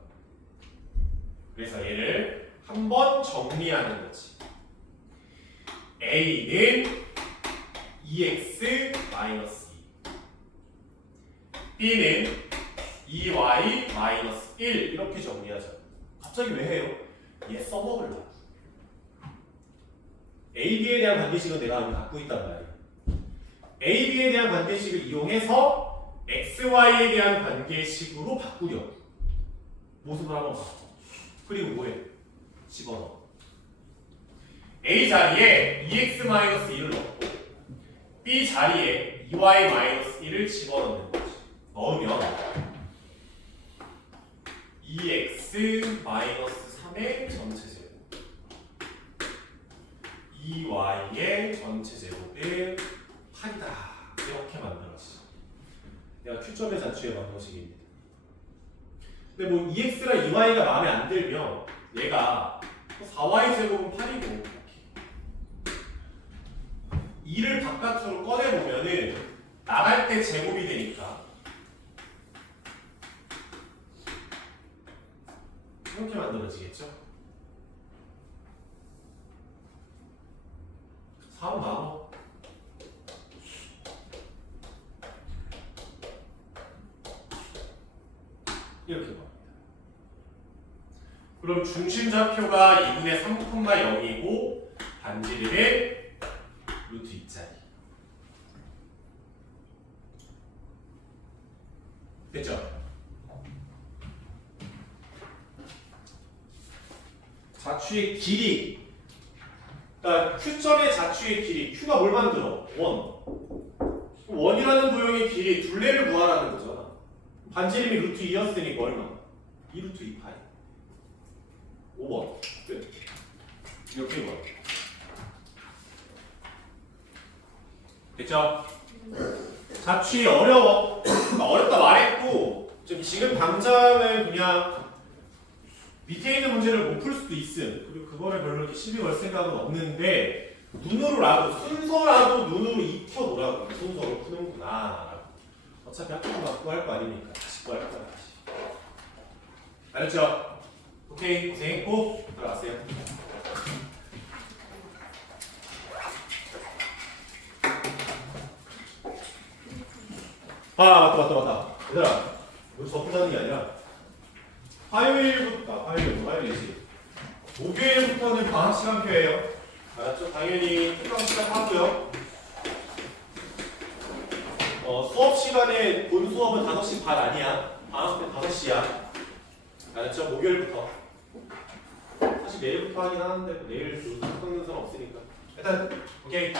그래서 얘를 한번 정리하는 거지. A는 EX-2, B는 EY-1 이렇게 정리하자. 갑자기 왜 해요? 얘 써먹으려고. A, B에 대한 관계식은 내가 이미 갖고 있단 말이야. A, B에 대한 관계식을 이용해서 X, Y에 대한 관계식으로 바꾸려고. 모습을 한번 봐. 그리고 뭐해? 집어넣어. A 자리에 EX-1을 넣고 B 자리에 EY-1을 집어넣는 거지. 넣으면 EX-3의 전체 제곱 EY의 전체 제곱은 8이다. 이렇게 만들어지. 내가 Q점의 자취의 방정식입니다. 근데 뭐 EX랑 EY가 마음에 안 들면 얘가 4Y 제곱은 8이고 2를 바깥으로 꺼내보면은 나갈 때 제곱이 되니까 이렇게 만들어지겠죠? 4로 나눠. 이렇게 나옵니다. 그럼 중심좌표가 2분의 3,0이고 반지름은 루트 2짜리. 됐죠? 자취의 길이, 그러니까 Q점의 자취의 길이, Q가 뭘 만들어? 원. 원이라는 도형의 길이 둘레를 구하라는 거잖아. 반지름이 루트 2였으니까 얼마? 2 루트 2파이. 5번. 끝. 이렇게 구하. 됐죠? 자취 어려워. 어렵다 말했고 지금 당장은 그냥 밑에 있는 문제를 못 풀 수도 있음. 그리고 그거를 별로 이렇게 시비 걸 생각은 없는데 눈으로라도 순서라도 눈으로 익혀놓으라고. 순서로 푸는구나. 어차피 학교도 맞고 할 거 아니니까 다시 구할 거야. 다시. 알았죠? 오케이, 고생했고 들어가세요. 아 맞다 얘들아 이거 접근하는 게 아니라 화요일이지 목요일부터는 방학 시간표예요. 알았죠? 당연히 특강 시작하고요. 수업 시간에 본 수업은 5시 반 아니야. 방학 때 5시야. 알았죠? 목요일부터. 사실 내일부터 하긴 하는데 내일 또 특강 영상 없으니까 일단 오케이.